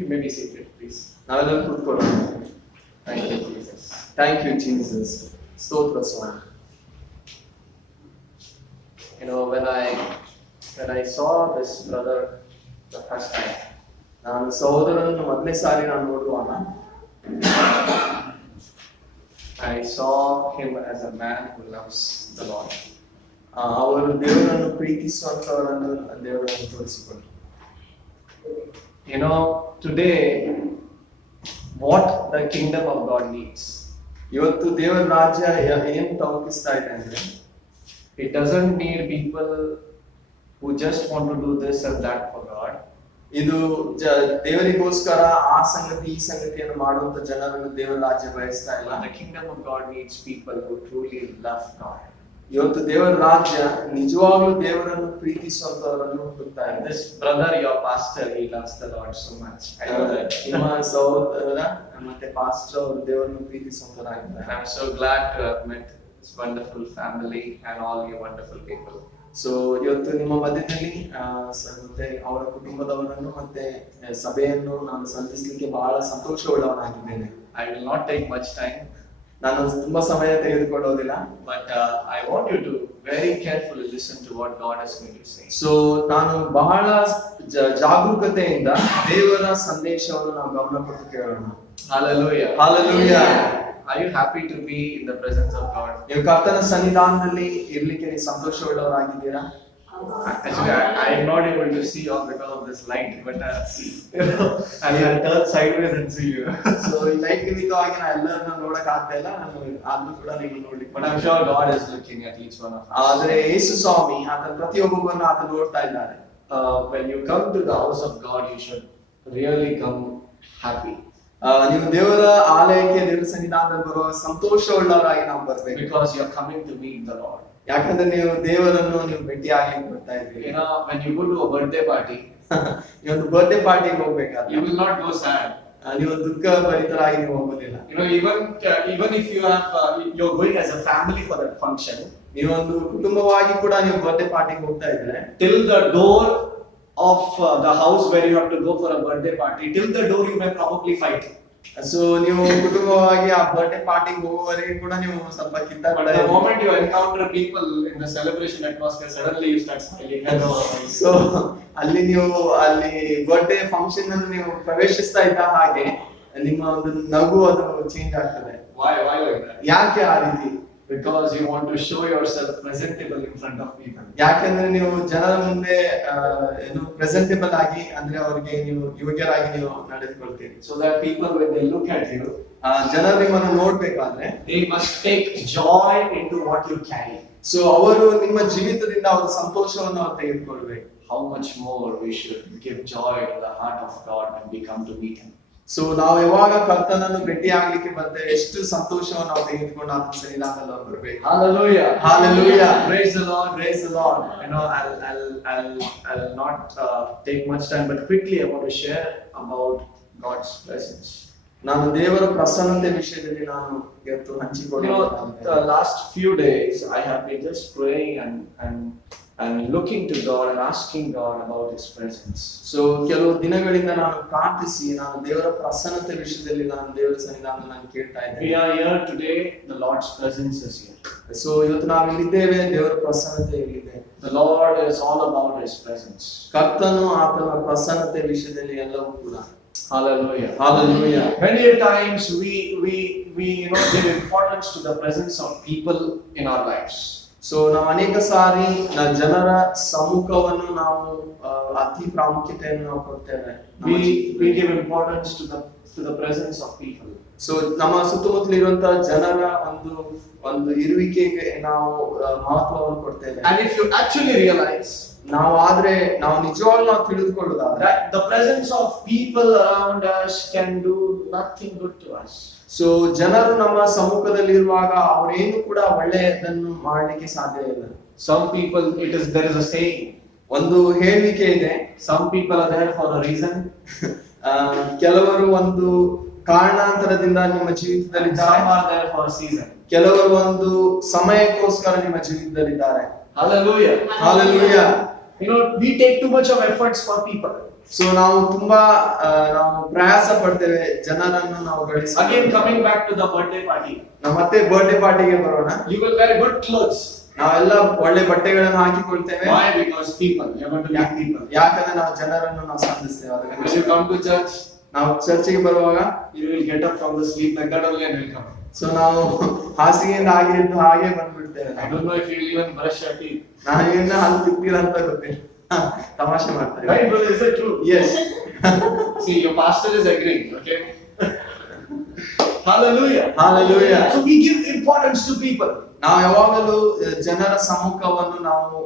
You may be seated, please. ನಾವೆಲ್ಲರೂ ಕೂತ್ಕೊಳ್ಳೋಣ. Thank you, Jesus. Thank you, Jesus. ಸ್ತೋತ್ರ ಸ್ವಾಮಿ. You know, when I saw this brother the first time, ನಾನು ಸಹೋದರನನ್ನು ಮೊದಲನೇ ಸಾರಿ ನಾನು ನೋಡುವಾಗ I saw him as a man who loves the Lord. ಅವರು ದೇವರನ್ನು ಪ್ರೀತಿಸುವಂತವರನ್ನು ದೇವರನ್ನು ತೋರಿಸಿಕೊಂಡರು. You know, today what the kingdom of God needs. ಇವತ್ತು ದೇವರ ರಾಜ್ಯ ಏನು ತಲುಪಿಸ್ತಾ ಇದೆ ಅಂದ್ರೆ, it doesn't need people who just want to do this and that for God. ಇದು ದೇವರಿಗೋಸ್ಕರ ಆ ಸಂಗತಿ ಈ ಸಂಗತಿಯನ್ನು ಮಾಡುವಂತ ಜನರನ್ನು ದೇವರ ರಾಜ್ಯ ಬಯಸ್ತಾ ಇಲ್ಲ. The kingdom of God needs people who truly love God. ಇವತ್ತು ದೇವರ ರಾಜ್ಯ ನಿಜವಾಗ್ಲೂ ದೇವರನ್ನು ಪ್ರೀತಿಸುವಂತವರನ್ನು ಹುಡುಕ್ತಾ ಇದೆ. This brother, your pastor, he loves the Lord so much. I know that. ನಿಮ್ಮ ಸಹೋದರ ಮತ್ತೆ ಪಾಸ್ಟರ್ ಅವರು ದೇವರನ್ನು ಪ್ರೀತಿಸುವಂತವರಾಗಿದ್ದಾರೆ. I'm so glad to have met this wonderful family and all you wonderful people. So ಇವತ್ತು ನಿಮ್ಮ ಮಧ್ಯದಲ್ಲಿ ಮತ್ತೆ ಅವರ ಕುಟುಂಬದವರನ್ನು ಮತ್ತೆ ಸಭೆಯನ್ನು ನಾನು ಸಂಧಿಸಲಿಕ್ಕೆ ಬಹಳ ಸಂತೋಷವುಳ್ಳವನಾಗಿದ್ದೇನೆ. I will not take much time. ನಾನು ತುಂಬಾ ಸಮಯ ತೆಗೆದುಕೊಳ್ಳೋದಿಲ್ಲ. But I want you to very carefully listen to what God is going to say. So ನಾನು ಬಹಳ ಜಾಗರೂಕತೆಯಿಂದ ದೇವರ ಸಂದೇಶವನ್ನು ನಾವು ಗಮನ ಕೊಟ್ಟು ಕೇಳೋಣ. Hallelujah. Hallelujah. Are you happy to be in the presence of God? ನೀವು ಕರ್ತನ ಸನ್ನಿಧಾನದಲ್ಲಿ ಇರಲಿಕ್ಕೆ ನೀವು ಸಂತೋಷವುಳ್ಳವರಾಗಿದ್ದೀರಾ? Actually, I am not able to see all because of this light, but you know, I will turn sideways and see you. So ಈ light ನಿಮಿತ್ತವಾಗಿ ನಾನು ಎಲ್ಲರನ್ನ ನೋಡಕ್ ಆಗ್ತಾ ಇಲ್ಲ, ಆದ್ರೂ ಕೂಡ ನೀವು ನೋಡ್ಲಿಕ್ಕೆ. But I'm sure God is looking at each one of us. ಆದ್ರೆ ಯೇಸು ಸ್ವಾಮಿ ಆತನ ಪ್ರತಿಯೊಬ್ಬರನ್ನು ಆತ ನೋಡ್ತಾ ಇದ್ದಾರೆ. When you come to the house of God, you should really come happy. ನೀವು ದೇವರ ಆಲಯಕ್ಕೆ ದೇವರ ಸನ್ನಿಧಾನದಲ್ಲಿ ಬರುವಾಗ ಸಂತೋಷವುಳ್ಳವರಾಗಿ ನಾವು ಬರಬೇಕು. Because you are coming to meet the Lord. ಯಾಕಂದ್ರೆ ನೀವು ದೇವರನ್ನು ನೀವು ಭೇಟಿಯಾಗಿ ಬರ್ತಾ ಇದ್ದೀರಿ. You know, when you go to a birthday party, ನೀವು ಒಂದು ಬರ್ತ್ಡೇ ಪಾರ್ಟಿಗೆ ಹೋಗಬೇಕಾದ್ರೆ you will not go sad. ನೀವು ದುಃಖ ಭರಿತರಾಗಿ ನೀವು ಹೋಗೋದಿಲ್ಲ. You know, even if you have you're going as a family for that function, ನೀವು ಒಂದು ಕುಟುಂಬವಾಗಿ ಕೂಡ ನೀವು ಬರ್ತ್ಡೇ ಪಾರ್ಟಿಗೆ ಹೋಗ್ತಾ ಇದ್ರೆ, till the door of the house where you have to go for a birthday party, till the door you may probably fight. So ನೀವು ಕುಟುಂಬವಾಗಿ ಆ birthday ಪಾರ್ಟಿಗೆ ಹೋಗುವವರೆಗೆ ಕೂಡ ನೀವು ಸ್ವಲ್ಪ ಕಿತ್ತಾಟ. The moment you encounter people in the celebration atmosphere, suddenly you start smiling. So ಅಲ್ಲಿ birthday function ಅನ್ನು ನೀವು ಪ್ರವೇಶಿಸ್ತಾ ಇದ್ದ ಹಾಗೆ ನಿಮ್ಮ ಒಂದು ನಗು ಅದು ಚೇಂಜ್ ಆಗ್ತದೆ. Why like that? ಯಾಕೆ ಆ ರೀತಿ? Because you want to show yourself presentable in front of people. ಯಾಕಂದ್ರೆ ನೀವು ಜನರ ಮುಂದೆ ಏನು ಪ್ರೆಸೆಂಟೇಬಲ್ ಆಗಿ, ಅಂದ್ರೆ ಅವರಿಗೆ ನೀವು ಯೋಗ್ಯರಾಗಿ ನೀವು ನಡೆದುಕೊಳ್ತೀರಿ. So that people when they look at you, ಜನರು ನಿಮ್ಮನ್ನು ನೋಡ್ಬೇಕಾದ್ರೆ they must take joy into what you carry. So ಅವರು ನಿಮ್ಮ ಜೀವಿತದಿಂದ ಒಂದು ಸಂತೋಷವನ್ನು ಅವರು ತೆಗೆದುಕೊಳ್ಳಬೇಕು. How much more we should give joy to the heart of God when we come to meet him. So ನಾವು ಯಾವಾಗ ಕರ್ತನನ್ನು ಭೇಟಿಯಾಗಲಿಕ್ಕೆ ಬಂದ್ರೆ ಎಷ್ಟು ಸಂತೋಷವನ್ನು ನಾವು ತೆಗೆದುಕೊಂಡು ಆತನ ಸನ್ನಿಧಾನದಲ್ಲಿ ಬರಬೇಕು. Hallelujah. Hallelujah. Praise the Lord. Praise the Lord. You know, I'll not take much time, but quickly I want to share about God's presence. ನಾನು ದೇವರ ಪ್ರಸನ್ನತೆ ವಿಷಯದಲ್ಲಿ ನಾನು ಇವತ್ತು ಹಂಚಿಕೊಳ್ಳುತ್ತೇನೆ. The last few days I have been just praying and looking to God and asking God about his presence. So ಕೆಲವು ದಿನಗಳಿಂದ ನಾನು ಪ್ರಾರ್ಥಿಸಿ ನಾನು ದೇವರ ಪ್ರಸನ್ನತೆ ವಿಷಯದಲ್ಲಿ ನಾನು ದೇವರ ಸನ್ನಿಧಾನದಲ್ಲಿ ನಾನು ಕೇಳ್ತಾ ಇದ್ದೇನೆ. We are here today, the Lord's presence is here. So ಇವತ್ತು ನಾವು ಇಲ್ಲಿದ್ದೇವೆ, ದೇವರ ಪ್ರಸನ್ನತೆ ಇಲ್ಲಿದೆ. The Lord is all about his presence. ಕರ್ತನು ಆತನ ಪ್ರಸನ್ನತೆ ವಿಷಯದಲ್ಲಿ ಎಲ್ಲವೂ ಕೂಡ. Hallelujah. Hallelujah. Many times we you know give importance to the presence of people in our lives. So ನಾವು ಅನೇಕ ಸಾರಿ ಜನರ ಸಮ್ಮುಖವನ್ನು ನಾವು ಅತಿ ಪ್ರಾಮುಖ್ಯತೆಯನ್ನು ನಾವು ಕೊಡ್ತೇವೆ. We give importance to the presence of people. So ನಮ್ಮ ಸುತ್ತಮುತ್ತಲಿರುವಂತಹ ಜನರ ಒಂದು ಇರುವಿಕೆಗೆ ನಾವು ಮಹತ್ವವನ್ನು ಕೊಡ್ತೇವೆ. And if you actually realize, ನಾವು ನಿಜವಾಗ್ಲೂ ನಾವು ತಿಳಿದುಕೊಳ್ಳುವುದಾದ್ರೆ, the presence of people around us can do nothing good to us. So ಜನರು ನಮ್ಮ ಸಮ್ಮುಖದಲ್ಲಿ ಇರುವಾಗ ಅವರೇನು ಕೂಡ ಒಳ್ಳೆಯದನ್ನು ಮಾಡಲಿಕ್ಕೆ ಸಾಧ್ಯ ಇಲ್ಲ. Some people there is a saying, ಒಂದು ಹೇಳಿಕೆ ಇದೆ, some people are there for a reason. ಕೆಲವರು ಒಂದು ಕಾರಣಾಂತರದಿಂದ ನಿಮ್ಮ ಜೀವಿತದಲ್ಲಿ ಇದ್ದಾರೆ. Some are there for a season. ಕೆಲವರು ಒಂದು ಸಮಯಕ್ಕೋಸ್ಕರ ನಿಮ್ಮ ಜೀವಿತದಲ್ಲಿ ಇದ್ದಾರೆ. Hallelujah. Hallelujah. You know, we take too much of efforts for people. So ನಾವು ತುಂಬಾ ನಾವು ಪ್ರಯಾಸ ಪಡ್ತೇವೆ ಜನರನ್ನು ನಾವು ಗಳಿಸಿ. Again, coming back to the birthday party. ನಾವು ಮತ್ತೆ ಬರ್ಡೇ ಪಾರ್ಟಿಗೆ ಬರೋಣ. You will wear good clothes. ನಾವೆಲ್ಲ ಒಳ್ಳೆ ಬಟ್ಟೆಗಳನ್ನು ಹಾಕಿಕೊಳ್ತೇವೆ. Why? Because people. You are going to meet people. ಯಾಕಂದ್ರೆ ನಾವು ಜನರನ್ನು ನಾವು ಸಂಧಿಸ್ತೇವೆ. When you come to church, ನಾವು ಚರ್ಚಿಗೆ ಬರುವಾಗ you will get up from the sleep like that only and will come. So ನಾವು ಹಾಸಿಗೆಯಿಂದ ಹಾಗೆ ಎದ್ದು ಹಾಗೆ ಬಂದ್ಬಿಡ್ತೇವೆ. I don't know if you will even brush your teeth. ನಾನು ಇನ್ನ ಹಲ್ಲು ತಿಕ್ಕಿಲ್ಲ ಅಂತ ಗೊತ್ತಿಲ್ಲ. ತಮಾಷೆ ಮಾಡ್ತಾರೆ. Right, brother? Is it true? Yes. See, your pastor is agreeing. Okay. Hallelujah. Hallelujah. So we give importance to people. ನಾವು ಯಾವಾಗಲೂ ಜನರ ಸಮ್ಮುಖವನ್ನು ನಾವು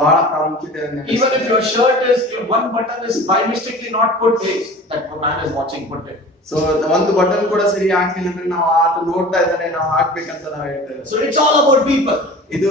ಬಹಳ ಪ್ರಾಮುಖ್ಯತೆಯನ್ನು. Even if your shirt is one button is by mistakenly not put, hey, that man is watching, put it. So ಒಂದು button ಕೂಡ ಸರಿ ಹಾಕ್ಲಿಲ್ಲ ಅಂದ್ರೆ ನಾವು ಆತ ನೋಡ್ತಾ ಇದ್ದಾನೆ, ನಾವು ಹಾಕ್ಬೇಕಂತ ನಾವು ಹೇಳ್ತೇವೆ. So it's all about people. ಇದು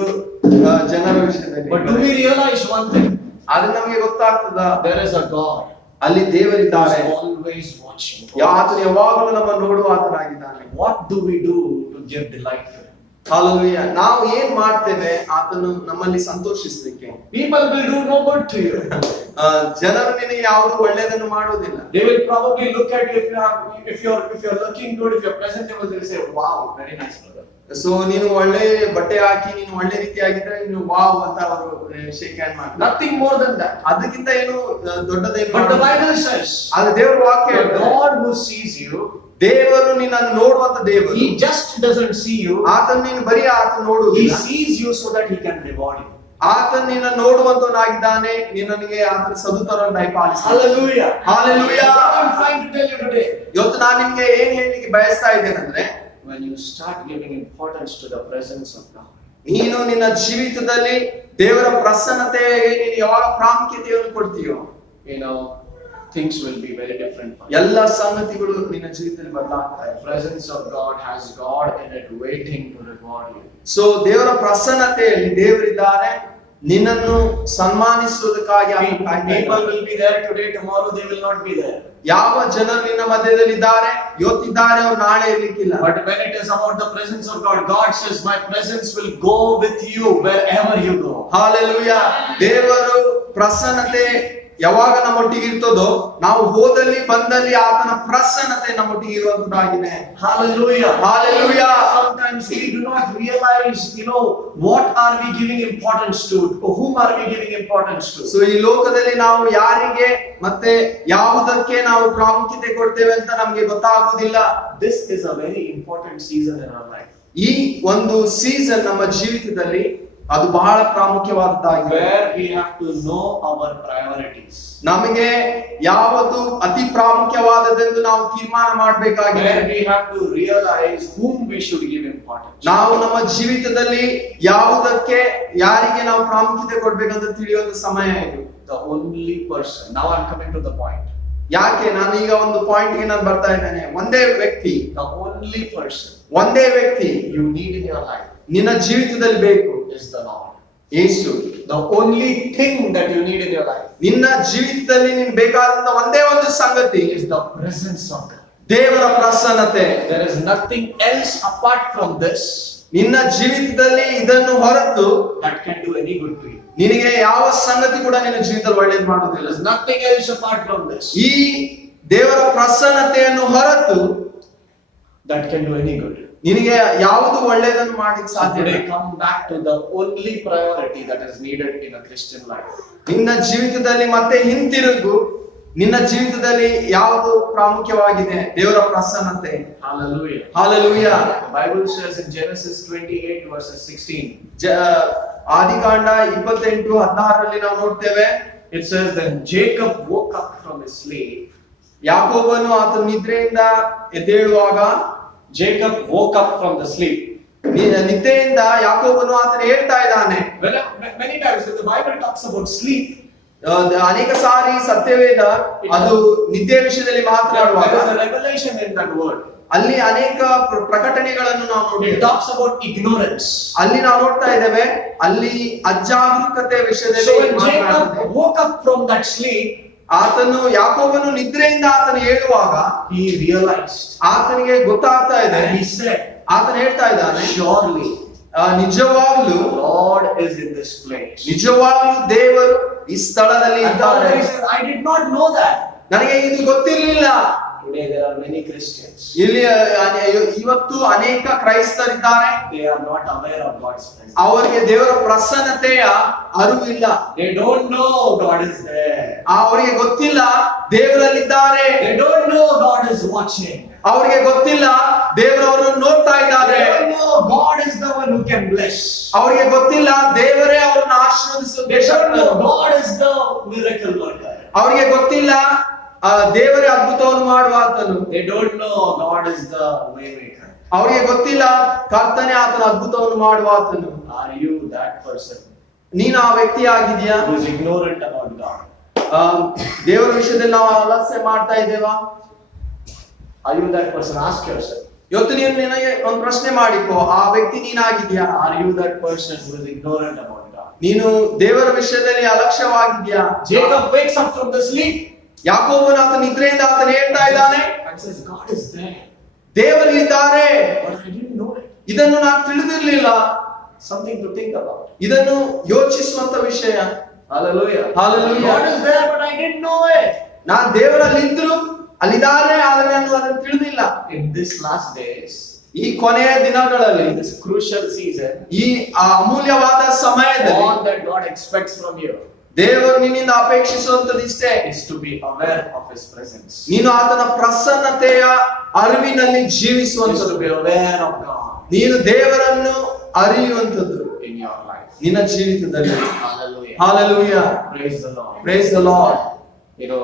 ಜನರ ವಿಷಯದಲ್ಲಿ. But do we realize one thing? ಆದ್ರೆ ನಮಗೆ ಗೊತ್ತಾಗ್ತದ There is a God. ಅಲ್ಲಿ ದೇವರಿದ್ದಾರೆ. He is always watching. ಆತನು ಯಾವಾಗಲೂ ನಮ್ಮನ್ನು ನೋಡುವ ಆತನಾಗಿದ್ದಾನೆ. What do we do to give delight to him? Hallelujah. ನಾವು ಏನ್ ಮಾಡ್ತೇವೆ ಆತನು ನಮ್ಮಲ್ಲಿ ಸಂತೋಷಿಸಲಿಕ್ಕೆ? People will do no good to you. ಜನರು ನಿನಗೆ ಯಾವುದು ಒಳ್ಳೆಯದನ್ನು ಮಾಡುವುದಿಲ್ಲ. They will probably look at you if you're looking good, if you're presentable, they will say, wow, very nice brother. So ನೀನು ಒಳ್ಳೆ ಬಟ್ಟೆ ಹಾಕಿ ನೀನು ಒಳ್ಳೆ ರೀತಿಯಾಗಿದ್ರೆ ನೀನು ವಾವ್ ಅಂತ ಅವರು ಶೇಕ್ ಹ್ಯಾಂಡ್ ಮಾಡ್ತಾರೆ. Nothing more than that. ಅದಕ್ಕಿಂತ ಏನು ದೊಡ್ಡದೇನು. But the Bible says, ಆದ್ರೆ ದೇವರ ವಾಕ್ಯ the God who sees you, ದೇವರು ನಿನ್ನನ್ನು ನೋಡುವಂತ ದೇವರು. He just doesn't see you. ಆತನು ನೀನು ಬರೀ ಆತನು ನೋಡುವುದಿಲ್ಲ. He sees you so that he can reward you. ಆತನು ನಿನ್ನ ನೋಡುವಂತವನಾಗಿದ್ದಾನೆ, ನಿನ್ನನಿಗೆ ಆತನ ಸದುತ್ತರವನ್ನು ದಯಪಾಲಿಸ್ತಾನೆ. Hallelujah. Hallelujah. What I'm trying to tell you today. ಇವತ್ತು ನಾನು ನಿಮಗೆ ಏನ್ ಹೇಳಲಿಕ್ಕೆ ಬಯಸ್ತಾ ಇದ್ದೇನೆಂದ್ರೆ, when you start giving importance to the presence of God, ನೀನು ನಿನ್ನ ಜೀವಿತದಲ್ಲಿ ದೇವರ ಪ್ರಸನ್ನತೆಗೆ ನೀನು ಯಾವಾಗ ಪ್ರಾಮುಖ್ಯತೆಯನ್ನು ಕೊಡ್ತೀಯೋ, you know, things will be very different. ಎಲ್ಲ ಸಂಗತಿಗಳು ನಿನ್ನ ಜೀವಿತದಲ್ಲಿ ಬದಲಾಗ್ತವೆ. The presence of God has God in it waiting to reward you. So ದೇವರ ಪ್ರಸನ್ನತೆಯಲ್ಲಿ ದೇವರಿದ್ದಾರೆ, ನಿನ್ನನ್ನು ಸನ್ಮಾನಿಸುವುದಕ್ಕಾಗಿ. People will be there today, tomorrow they will not be there. ಯಾವ ಜನರು ನಿನ್ನ ಮಧ್ಯದಲ್ಲಿ ಇದ್ದಾರೆ, ಇವತ್ತಿದ್ದಾರೆ, ಅವರು ನಾಳೆ ಇರ್ಲಿಕ್ಕಿಲ್ಲ. But when it is about the presence of God, God says, my presence will go with you wherever you go. Hallelujah. ದೇವರು ಪ್ರಸನ್ನತೆ ಯಾವಾಗ ನಮ್ಮೊಟ್ಟಿಗೆ ಇರ್ತದೋ, ನಾವು ಹೋದಲ್ಲಿ ಬಂದಲ್ಲಿ ಆತನ ಪ್ರಸನ್ನತೆ ನಮ್ಮೊಟ್ಟಿಗೆ ಇರುವಂತದ್ದಾಗಿದೆ. Hallelujah. Hallelujah. Sometimes we do not realize, you know, what are we giving importance to? Whom are we giving importance to? So ಈ ಲೋಕದಲ್ಲಿ ನಾವು ಯಾರಿಗೆ ಮತ್ತೆ ಯಾವುದಕ್ಕೆ ನಾವು ಪ್ರಾಮುಖ್ಯತೆ ಕೊಡ್ತೇವೆ ಅಂತ ನಮಗೆ ಗೊತ್ತಾಗುವುದಿಲ್ಲ. This is a very important season in our life. ಈ ಒಂದು ಸೀಸನ್ ನಮ್ಮ ಜೀವಿತದಲ್ಲಿ ಅದು ಬಹಳ ಪ್ರಾಮುಖ್ಯವಾದದ್ದಾಗಿದೆ. Where we have to know our priorities. ನಮಗೆ ಯಾವುದು ಅತಿ ಪ್ರಾಮುಖ್ಯವಾದದೆಂದು ನಾವು ತೀರ್ಮಾನ ಮಾಡಬೇಕಾಗಿದೆ. Where we have to realize whom we should give importance. ನಾವು ನಮ್ಮ ಜೀವಿತದಲ್ಲಿ ಯಾವುದಕ್ಕೆ ಯಾರಿಗೆ ನಾವು ಪ್ರಾಮುಖ್ಯತೆ ಕೊಡ್ಬೇಕಂತ ತಿಳಿಯುವಂತ ಸಮಯ ಇದು. The only person. Now I'm coming to the point. ಯಾಕೆ ನಾನು ಈಗ ಒಂದು ಪಾಯಿಂಟ್ ಗೆ ನಾನು ಬರ್ತಾ ಇದ್ದೇನೆ. ಒಂದೇ ವ್ಯಕ್ತಿ, The only person ಒಂದೇ ವ್ಯಕ್ತಿ you need in your life ನಿನ್ನ ಜೀವಿತದಲ್ಲಿ ಬೇಕು, is the Lord. Yesu. The only thing that you need in your life ನಿನ್ನ ಜೀವಿತದಲ್ಲಿ ನಿನ್ ಬೇಕಾದಂತ ಒಂದೇ ಒಂದು ಸಂಗತಿ is the presence of God. ದೇವರ ಪ್ರಸನ್ನತೆ. There is nothing else apart from this ನಿನ್ನ ಜೀವಿತದಲ್ಲಿ ಇದನ್ನು ಹೊರತು that can do any good to you. ನಿನಗೆ ಯಾವ ಸಂಗತಿ ಕೂಡ ನಿನ್ನ ಜೀವಿತದಲ್ಲಿ ಒಳ್ಳೇದು ಮಾಡುವುದಿಲ್ಲ. There is nothing else apart from this ಈ ದೇವರ ಪ್ರಸನ್ನತೆಯನ್ನು ಹೊರತು that can do any good. ನಿನಗೆ ಯಾವುದು ಒಳ್ಳೆಯದನ್ನು ಮಾಡಲಿಕ್ಕೆ So ಸಾಧ್ಯ ಇಲ್ಲ. today come back to the only priority that is needed in a Christian life. ನಿನ್ನ ಜೀವಿತದಲ್ಲಿ ಮತ್ತೆ ಹಿಂತಿರುಗು. ನಿನ್ನ ಜೀವಿತದಲ್ಲಿ ಯಾವುದು ಪ್ರಾಮುಖ್ಯವಾಗಿದೆ? ದೇವರ ಪ್ರಸನ್ನತೆ. Hallelujah. Hallelujah. The Bible says in Genesis 28 verses 16. ಆದಿಕಾಂಡ 28:16 ನಾವು ನೋಡ್ತೇವೆ. It says then Jacob woke up from his sleep. ಯಾಕೋಬನು ಆತನ ನಿದ್ರೆಯಿಂದ ಎದ್ದೇಳುವಾಗ, Jacob woke up from the sleep. ನಿದ್ದೆಯಿಂದ ಯಾಕೋಬನು ಆತನ ಹೇಳ್ತಾ ಇದ್ದಾನೆ. Many times when the Bible talks about sleep, ಅನೇಕ ಸಾರಿ ಸತ್ಯವೇದ ಅದು ನಿದ್ದೆ ವಿಷಯದಲ್ಲಿ ಮಾತನಾಡುವಾಗ there is a revelation in that word. ಅಲ್ಲಿ ಅನೇಕ ಪ್ರಕಟಣೆಗಳನ್ನು ನಾವು It ನೋಡಿದ್ದೇವೆ. talks about ignorance. ಅಲ್ಲಿ ನಾವು ನೋಡ್ತಾ ಇದ್ದೇವೆ, ಅಲ್ಲಿ ಅಜಾಗರೂಕತೆ So ವಿಷಯದಲ್ಲಿ when ಮಾತನಾಡುತ್ತದೆ. Jacob woke up from that sleep, ಆತನು ಯಾಕೋಬನು ನಿದ್ರೆಯಿಂದ ಆತನು ಹೇಳುವಾಗ he realized, ಆತನಿಗೆ ಗೊತ್ತಾಗ್ತಾ ಇದೆ. and he said, ಆತನು ಹೇಳ್ತಾ ಇದ್ದಾನೆ, surely ನಿಜವಾಗ್ಲೂ Lord is in this place. ನಿಜವಾಗ್ಲೂ ದೇವರು ಈ ಸ್ಥಳದಲ್ಲಿ And the ಇದ್ದಾರೆ. other says, I did not know that. ನನಗೆ ಇದು ಗೊತ್ತಿರಲಿಲ್ಲ. Today there are many Christians. ಇಲ್ಲಿ ಇವತ್ತು ಅನೇಕ ಕ್ರೈಸ್ತರಿದ್ದಾರೆ. They are not aware of God's presence. ಅವರಿಗೆ ದೇವರ ಪ್ರಸನ್ನತೆಯ ಅರಿವಿಲ್ಲ. They don't know God is there. ಅವರಿಗೆ ಗೊತ್ತಿಲ್ಲ ದೇವರಲ್ಲಿದ್ದಾರೆ. They don't know God is watching. ಅವರಿಗೆ ಗೊತ್ತಿಲ್ಲ ದೇವರವರನ್ನು ನೋಡ್ತಾ They ಇದ್ದಾರೆ. don't know God is the one who can bless. ಅವರಿಗೆ ಗೊತ್ತಿಲ್ಲ ದೇವರೇ ಅವರನ್ನು They ಆಶೀರ್ವದಿಸುವ don't know God is the miracle worker. ಅವರಿಗೆ ಗೊತ್ತಿಲ್ಲ ದೇವರೇ ಅದ್ಭುತವನ್ನು ಮಾಡುವ ಆತನು. They don't know God is the way maker. ಅವರಿಗೆ ಗೊತ್ತಿಲ್ಲ ಕರ್ತನೇ ಆತನ ಅದ್ಭುತವನ್ನು ಮಾಡುವ ಆತನು. Are you that person ನೀನು ಆ ವ್ಯಕ್ತಿ ಆಗಿದ್ಯಾ? who is ignorant about God? ದೇವರ ವಿಷಯದಲ್ಲಿ ನಾವು ಆಲಸ್ಯ ಮಾಡ್ತಾ ಇದ್ದೇವಾ? Are you that person? Ask yourself. ಇವತ್ತು ನೀನು ನಿನಗೆ ಒಂದು ಪ್ರಶ್ನೆ ಮಾಡಿಕೋ, ಆ ವ್ಯಕ್ತಿ ನೀನಾಗಿದ್ಯಾ? Are you that person who is ignorant about God? ನೀನು ದೇವರ ವಿಷಯದಲ್ಲಿ ಅಲಕ್ಷ್ಯವಾಗಿದ್ಯಾ? Jacob wakes up from the sleep ಯಾಕೋಬನ ಆತ ನಿದ್ರೆಯಿಂದ ಆತನು ಹೇಳ್ತಾ ಇದ್ದಾನೆ, and says, God is there. ದೇವರಿದ್ದಾರೆ. But I didn't know it. ಇದನ್ನು ನಾನು ತಿಳಿದಿರ್ಲಿಲ್ಲ. Something to think about. ಇದನ್ನು ಯೋಚಿಸುವಂತ ವಿಷಯ. Hallelujah. Hallelujah. God is there, but I didn't know it. ನಾನು ದೇವರಲ್ಲಿ ಇದ್ರು ಅಲ್ಲಿದ್ದಾರೆ, ಆದ್ರೆ ನಾನು ಅದನ್ನು ತಿಳಿದಿಲ್ಲ. In this last days, ಈ ಕೊನೆಯ ದಿನಗಳಲ್ಲಿ, in this crucial season, ಈ ಅಮೂಲ್ಯವಾದ ಸಮಯದಲ್ಲಿ all that God expects from you ದೇವರು ನಿನ್ನಿಂದ ಅಪೇಕ್ಷಿಸುವಂತದ್ದು ಇಷ್ಟೇ, is to be aware of His presence. ನೀನು ಆತನ ಪ್ರಸನ್ನತೆಯ ಅರಿವಿನಲ್ಲಿ Is ಜೀವಿಸುವಂತದ್ದು, to be aware of God ನೀನು ದೇವರನ್ನು ಅರಿಯುವಂತದ್ದು in your life. ನಿನ್ನ ಜೀವಿತದಲ್ಲಿ. Hallelujah. Hallelujah. Praise the Lord. Praise the Lord. You know,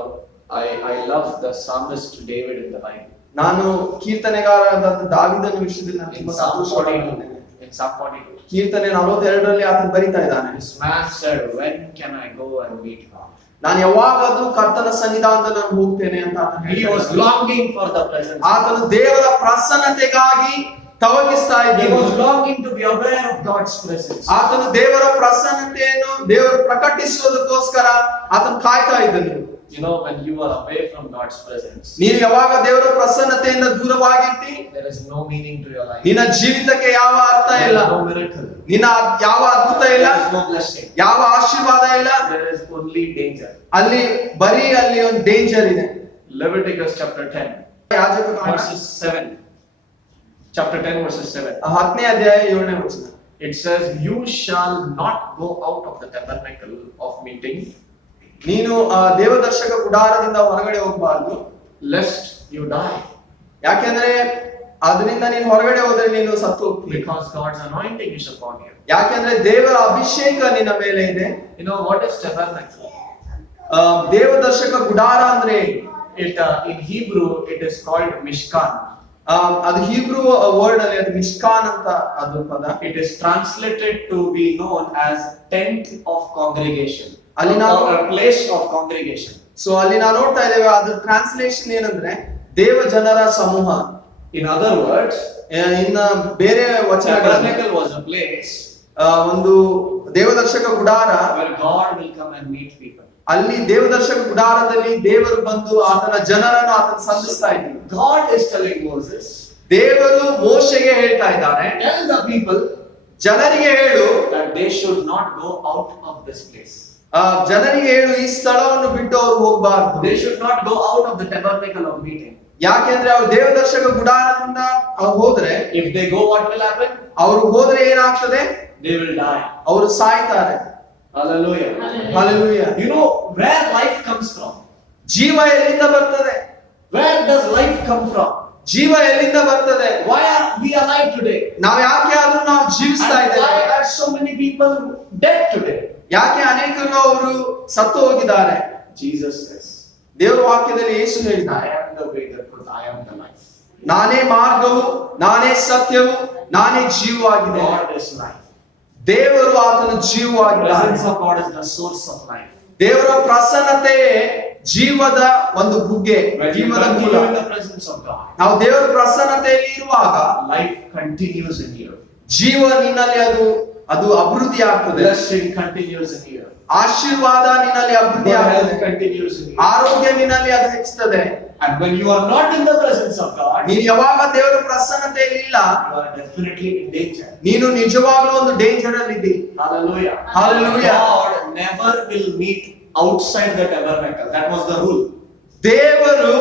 I love the psalmist David in the Bible. ನಾನು ಕೀರ್ತನೆಗಾರರಾದ ದಾವೀದನ ವಿಷಯದಲ್ಲಿ ನಾನು In ತುಂಬಾ Psalm ಸಂತೋಷವಾಗಿದ್ದೇನೆ. 42. In Psalm 42. ಕೀರ್ತನೆ 42ರಲ್ಲಿ ಆತನು ಬರಿತಾ ಇದ್ದಾನೆ, This man said, when can I go and meet God? ನಾನು ಯಾವಾಗಾದ್ರೂ ಕರ್ತನ ಸನ್ನಿಧಾನದಲ್ಲಿ ನಾನು ಹೋಗ್ತೇನೆ ಅಂತ ಆತನು He ಹೇಳ್ತಾ was ಇದ್ದಾನೆ. longing for the presence. ಆತನು ದೇವರ ಪ್ರಸನ್ನತೆಗಾಗಿ ತವಕಿಸ್ತಾ He ಇದ್ದನು. was longing to be aware of God's presence. ಆತನು ದೇವರ ಪ್ರಸನ್ನತೆಯನ್ನು ದೇವರು ಪ್ರಕಟಿಸುವುದಕ್ಕೋಸ್ಕರ ಆತನು ಕಾಯ್ತಾ ಇದ್ದನು. You know, when you are away from God's presence, ನೀನು ಯಾವಾಗ ದೇವರ ಪ್ರಸನ್ನತೆಯಿಂದ ದೂರವಾಗಿರ್ತಿ, there is no meaning to your life. ನಿನ್ನ ಜೀವಿತಕ್ಕೆ ಯಾವ ಅರ್ಥ There ಇಲ್ಲ, is no miracle. ನಿನ್ನ ಯಾವ ಅದ್ಭುತ ಇಲ್ಲ, There is no blessing. ಯಾವ ಆಶೀರ್ವಾದ ಇಲ್ಲ. There is only danger. ಅಲ್ಲಿ ಒಂದು ಡೇಂಜರ್ ಇದೆ. Leviticus chapter 10, ಯಾಜಕಕಾಂಡ verses 7. Chapter 10, verses 7. 10ನೇ ಅಧ್ಯಾಯ 7ನೇ ವಚನ. It says, you shall not go out of the tabernacle of meeting, ನೀನು ದೇವದರ್ಶಕ ಗುಡಾರದಿಂದ ಹೊರಗಡೆ ಹೋಗಬಾರದು, lest you die. ಯಾಕೆಂದ್ರೆ ಅದರಿಂದ ನೀನು ಹೊರಗಡೆ ಹೋದ್ರೆ ನೀನು ಸತ್ತು ಹೋಗ್ತೀಯ. Because God's anointing is upon you. ಯಾಕೆಂದ್ರೆ ದೇವರ ಅಭಿಷೇಕ ನಿನ್ನ ಮೇಲೆ ಇದೆ. You know, what is tabernacle? ದೇವದರ್ಶಕ ಗುಡಾರ ಅಂದ್ರೆ In Hebrew, it is called Mishkan. ಅದು ಹೀಬ್ರೂ ವರ್ಡ್ ಅಲ್ಲಿ ಅದು ಮಿಷ್ಕಾನ್ ಅಂತ ಅದು ಪದ. It is translated to be known as tent of congregation. Ali na- Or a place of congregation. So ಅಲ್ಲಿ ನಾವು ನೋಡ್ತಾ ಇದ್ದೇವೆ, ಅದ್ರ ಟ್ರಾನ್ಸ್ಲೇಷನ್ ಏನಂದ್ರೆ ದೇವ ಜನರ ಸಮೂಹ. In other words, ಇನ್ನ ಬೇರೆ ವಚನಗಳಲ್ಲಿ tabernacle was a place ಒಂದು ದೇವದರ್ಶಕ ಗುಡಾರ, where God will come and meet people. ಅಲ್ಲಿ ದೇವದರ್ಶಕ ಗುಡಾರದಲ್ಲಿ ದೇವರು ಬಂದು ಆತನ ಜನರನ್ನು ಆತನ ಸಂಧಿಸ್ತಾ ಇದ್ರು. God is telling Moses, ದೇವರು ಮೋಶೆಗೆ ಹೇಳ್ತಾ ಇದ್ದಾನೆ, tell the people ಜನರಿಗೆ ಹೇಳು, that they should not go out of this place. ಜನರಿಗೆ ಹೇಳು ಈ ಸ್ಥಳವನ್ನು ಬಿಟ್ಟು ಅವ್ರು ಹೋಗಬಾರದು. They should not go out of the tabernacle of meeting. ಯಾಕೆಂದ್ರೆ ಅವ್ರು ದೇವದರ್ಶಕ ಗುಡಾರದಿಂದ ಅವ್ರು ಹೋದ್ರೆ, If they go, what will happen? ಅವ್ರು ಹೋದ್ರೆ ಏನಾಗ್ತದೆ? They will die. ಅವರು ಸಾಯ್ತಾರೆ. Hallelujah. Hallelujah. You know where life comes from? ಜೀವ ಎಲ್ಲಿಂದ ಬರ್ತದೆ? Where does life come from? ಜೀವ ಎಲ್ಲಿಂದ ಬರ್ತದೆ? Why are we alive today? ನಾವ್ ಯಾಕೆ ಆದ್ರೂ ನಾವು ಜೀವಿಸ್ತಾ And ಇದ್ದೇವೆ? why are so many people dead today? ಯಾಕೆ ಅನೇಕರು ಅವರು ಸತ್ತು ಹೋಗಿದ್ದಾರೆ? Jesus says, ದೇವರ ವಾಕ್ಯದಲ್ಲಿ ಯೇಸು I ಹೇಳಿದ್ದಾರೆ, am the way, the truth, I am the life. ನಾನೇ ಮಾರ್ಗವು, ನಾನೇ ಸತ್ಯವು, ನಾನೇ ಜೀವವಾಗಿದೆ. God is life. ದೇವರು ಆತನ The ಜೀವವಾಗಿದ್ದಾನೆ. presence of God is the source of life. ದೇವರ ಪ್ರಸನ್ನತೆಯೇ ಜೀವದ ಒಂದು ಬುಗ್ಗೆ, When you ಜೀವದ ಮೂಲ. continue in the presence of God, ನಾವು ದೇವರ ಪ್ರಸನ್ನತೆಯಲ್ಲಿ ಇರುವಾಗ life continues in you. ಜೀವ ನಿನ್ನಲ್ಲಿ ಅದು ಅಭಿವೃದ್ಧಿ ಆಗ್ತದೆ. Blessing continues in you. ಆಶೀರ್ವಾದ ನಿನ್ನಲ್ಲಿ ಅಭಿವೃದ್ಧಿ Good health ಆಗ್ತದೆ. continues in you. ಆರೋಗ್ಯ ನಿನ್ನಲ್ಲಿ ಅದು ಹೆಚ್ಚುತ್ತದೆ. And when you are not in the presence of God, ನೀನು ಯಾವಾಗ ದೇವರ ಪ್ರಸನ್ನತೆಯಲ್ಲಿ ಇಲ್ಲ, you are definitely in danger. ನೀನು ನಿಜವಾಗ್ಲೂ ಒಂದು ಡೇಂಜರ್ ಅಲ್ಲಿ ಇದ್ದಿ. Hallelujah. Hallelujah. God never will meet outside the tabernacle. That was the rule. ದೇವರು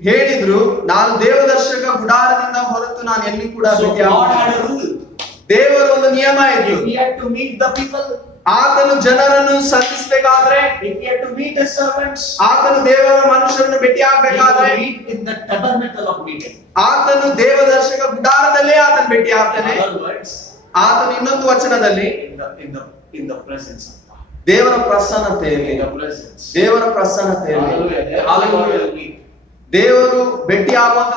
ಹೇಳಿದ್ರು, ನಾನು ದೇವದರ್ಶಕ ಗುಡಾರದಿಂದ ಹೊರತು ನಾನು ಎಲ್ಲಿ ಕೂಡ So ಭೇಟಿ God ಆಗುವುದಿಲ್ಲ. had a rule. ದೇವರ ಒಂದು ನಿಯಮ ಇತ್ತು. If he had to meet the people, ಆತನು ಜನರನ್ನು ಸಂಧಿಸಬೇಕಾದ್ರೆ, if he had to meet his servants, ಆತನು ದೇವರ ಮನುಷ್ಯರನ್ನು ಭೇಟಿ he ಆಗ್ಬೇಕಾದ್ರೆ, would meet in the tabernacle of meeting. ಆತನು ದೇವದರ್ಶಕ ಗುಡಾರದಲ್ಲೇ ಆತನು ಭೇಟಿ ಆಗ್ತಾನೆ. In other words, ಆತನು ಇನ್ನೊಂದು ವಚನದಲ್ಲಿ in the presence of God. ದೇವರ ಪ್ರಸನ್ನತೆಯಲ್ಲಿ, In the presence. ದೇವರ ಪ್ರಸನ್ನತೆಯಲ್ಲಿ, Hallelujah. There God Hallelujah. will meet. ದೇವರು ಭೇಟಿ ಆಗುವಂತ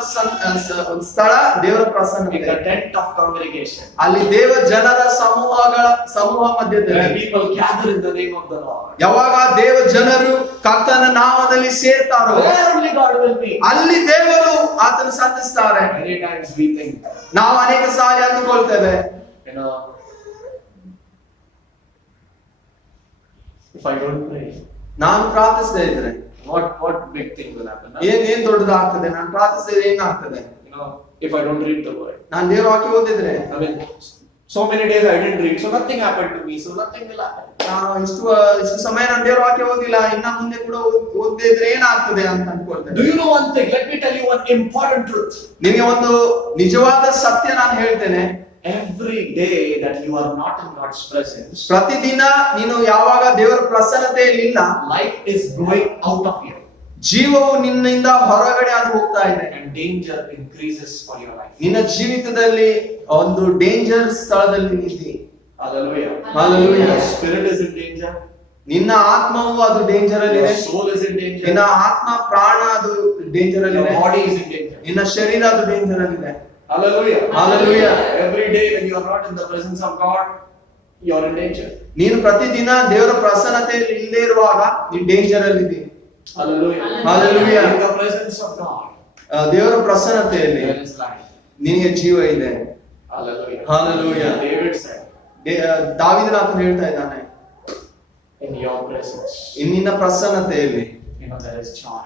ಒಂದು ಸ್ಥಳ ದೇವರ In ಪ್ರಸನ್ನತೆ. the tent of congregation. ಅಲ್ಲಿ ದೇವ ಜನರ ಸಮೂಹ Where ಮಧ್ಯದಲ್ಲಿ people gather in the name of the Lord. ಯಾವಾಗ ದೇವ ಜನರು ಕರ್ತನ ನಾಮದಲ್ಲಿ ಸೇರ್ತಾರೋ, Where only God will meet. ಅಲ್ಲಿ ದೇವರು ಆತನ ಸಂಧಿಸ್ತಾರೆ. Many times we think, ನಾವು ಅನೇಕ ಸಾರಿ ಅಂದುಕೊಳ್ತೇವೆ, you know, if I don't pray, ನಾನು ಪ್ರಾರ್ಥಿಸದೇ ಇದ್ರೆ what big thing will happen? Huh? ಏನ್ ದೊಡ್ಡದಾಗ್ತದೆ, ನಾನು ಪ್ರಾರ್ಥಿಸಿದ್ರೆ ಏನಾಗ್ತದೆ, You know, if I don't read the word. ನಾನು ದೇವ್ರ ವಾಕ್ಯ ಓದಿದ್ರೆ, I mean, so many days I didn't read, so nothing happened to me, so nothing will happen. ಇಷ್ಟು ಸಮಯ ನಾನು ದೇವ್ರ ವಾಕ್ಯ ಓದಿಲ್ಲ, ಇನ್ನ ಮುಂದೆ ಕೂಡ ಓದದೇ ಇದ್ರೆ ಏನಾಗ್ತದೆ ಅಂತ ಅನ್ಕೊಳ್ತೇನೆ. Do you know one thing? Let me tell you one important truth. ನಿಮಗೆ ಒಂದು ನಿಜವಾದ ಸತ್ಯ ನಾನು ಹೇಳ್ತೇನೆ. Every day that you are not in God's presence, ಪ್ರತಿದಿನ ನೀನು ಯಾವಾಗ ದೇವರ ಪ್ರಸನ್ನತೆಯಲ್ಲಿ ಇಲ್ಲ, life is going out of you. ಜೀವವು ನಿನ್ನಿಂದ ಹೊರಗಡೆ ಅದು ಹೋಗ್ತಾ ಇದೆ. And danger increases for your life. ನಿನ್ನ ಜೀವಿತದಲ್ಲಿ ಒಂದು ಡೇಂಜರ್ ಸ್ಥಳದಲ್ಲಿ ನಿಂತಿ. Hallelujah. Hallelujah. Your spirit is in danger. ನಿನ್ನ ಆತ್ಮವು ಅದು ಡೇಂಜರ್ ಅಲ್ಲಿ Your ಇದೆ. soul is in danger. ನಿನ್ನ ಆತ್ಮ ಪ್ರಾಣ ಅದು ಡೇಂಜರ್ ಅಲ್ಲಿ Your ಇದೆ. body is in danger. ನಿನ್ನ ಶರೀರ ಅದು ಡೇಂಜರ್ ಅಲ್ಲಿ ಇದೆ. Hallelujah. Hallelujah. Every day when you are not in the presence of God, you are in danger. ನೀನು ಪ್ರತಿದಿನ ದೇವರ ಪ್ರಸನ್ನತೆಯಲ್ಲಿ ಇಲ್ಲದೆ ಇರುವಾಗ ನೀನು ಡೇಂಜರ್ ಅಲ್ಲಿ ಇದ್ದೀನಿ. Hallelujah. Hallelujah. In the presence of God, ದೇವರ ಪ್ರಸನ್ನತೆಯಲ್ಲಿ there is life. ನಿನಗೆ ಜೀವ ಇದೆ. Hallelujah. Hallelujah. David said, ದಾವೀದನ ಆತನು ಹೇಳ್ತಾ ಇದ್ದಾನೆ, in your presence, ನಿನ್ನ ಪ್ರಸನ್ನತೆಯಲ್ಲಿ you know, there is joy.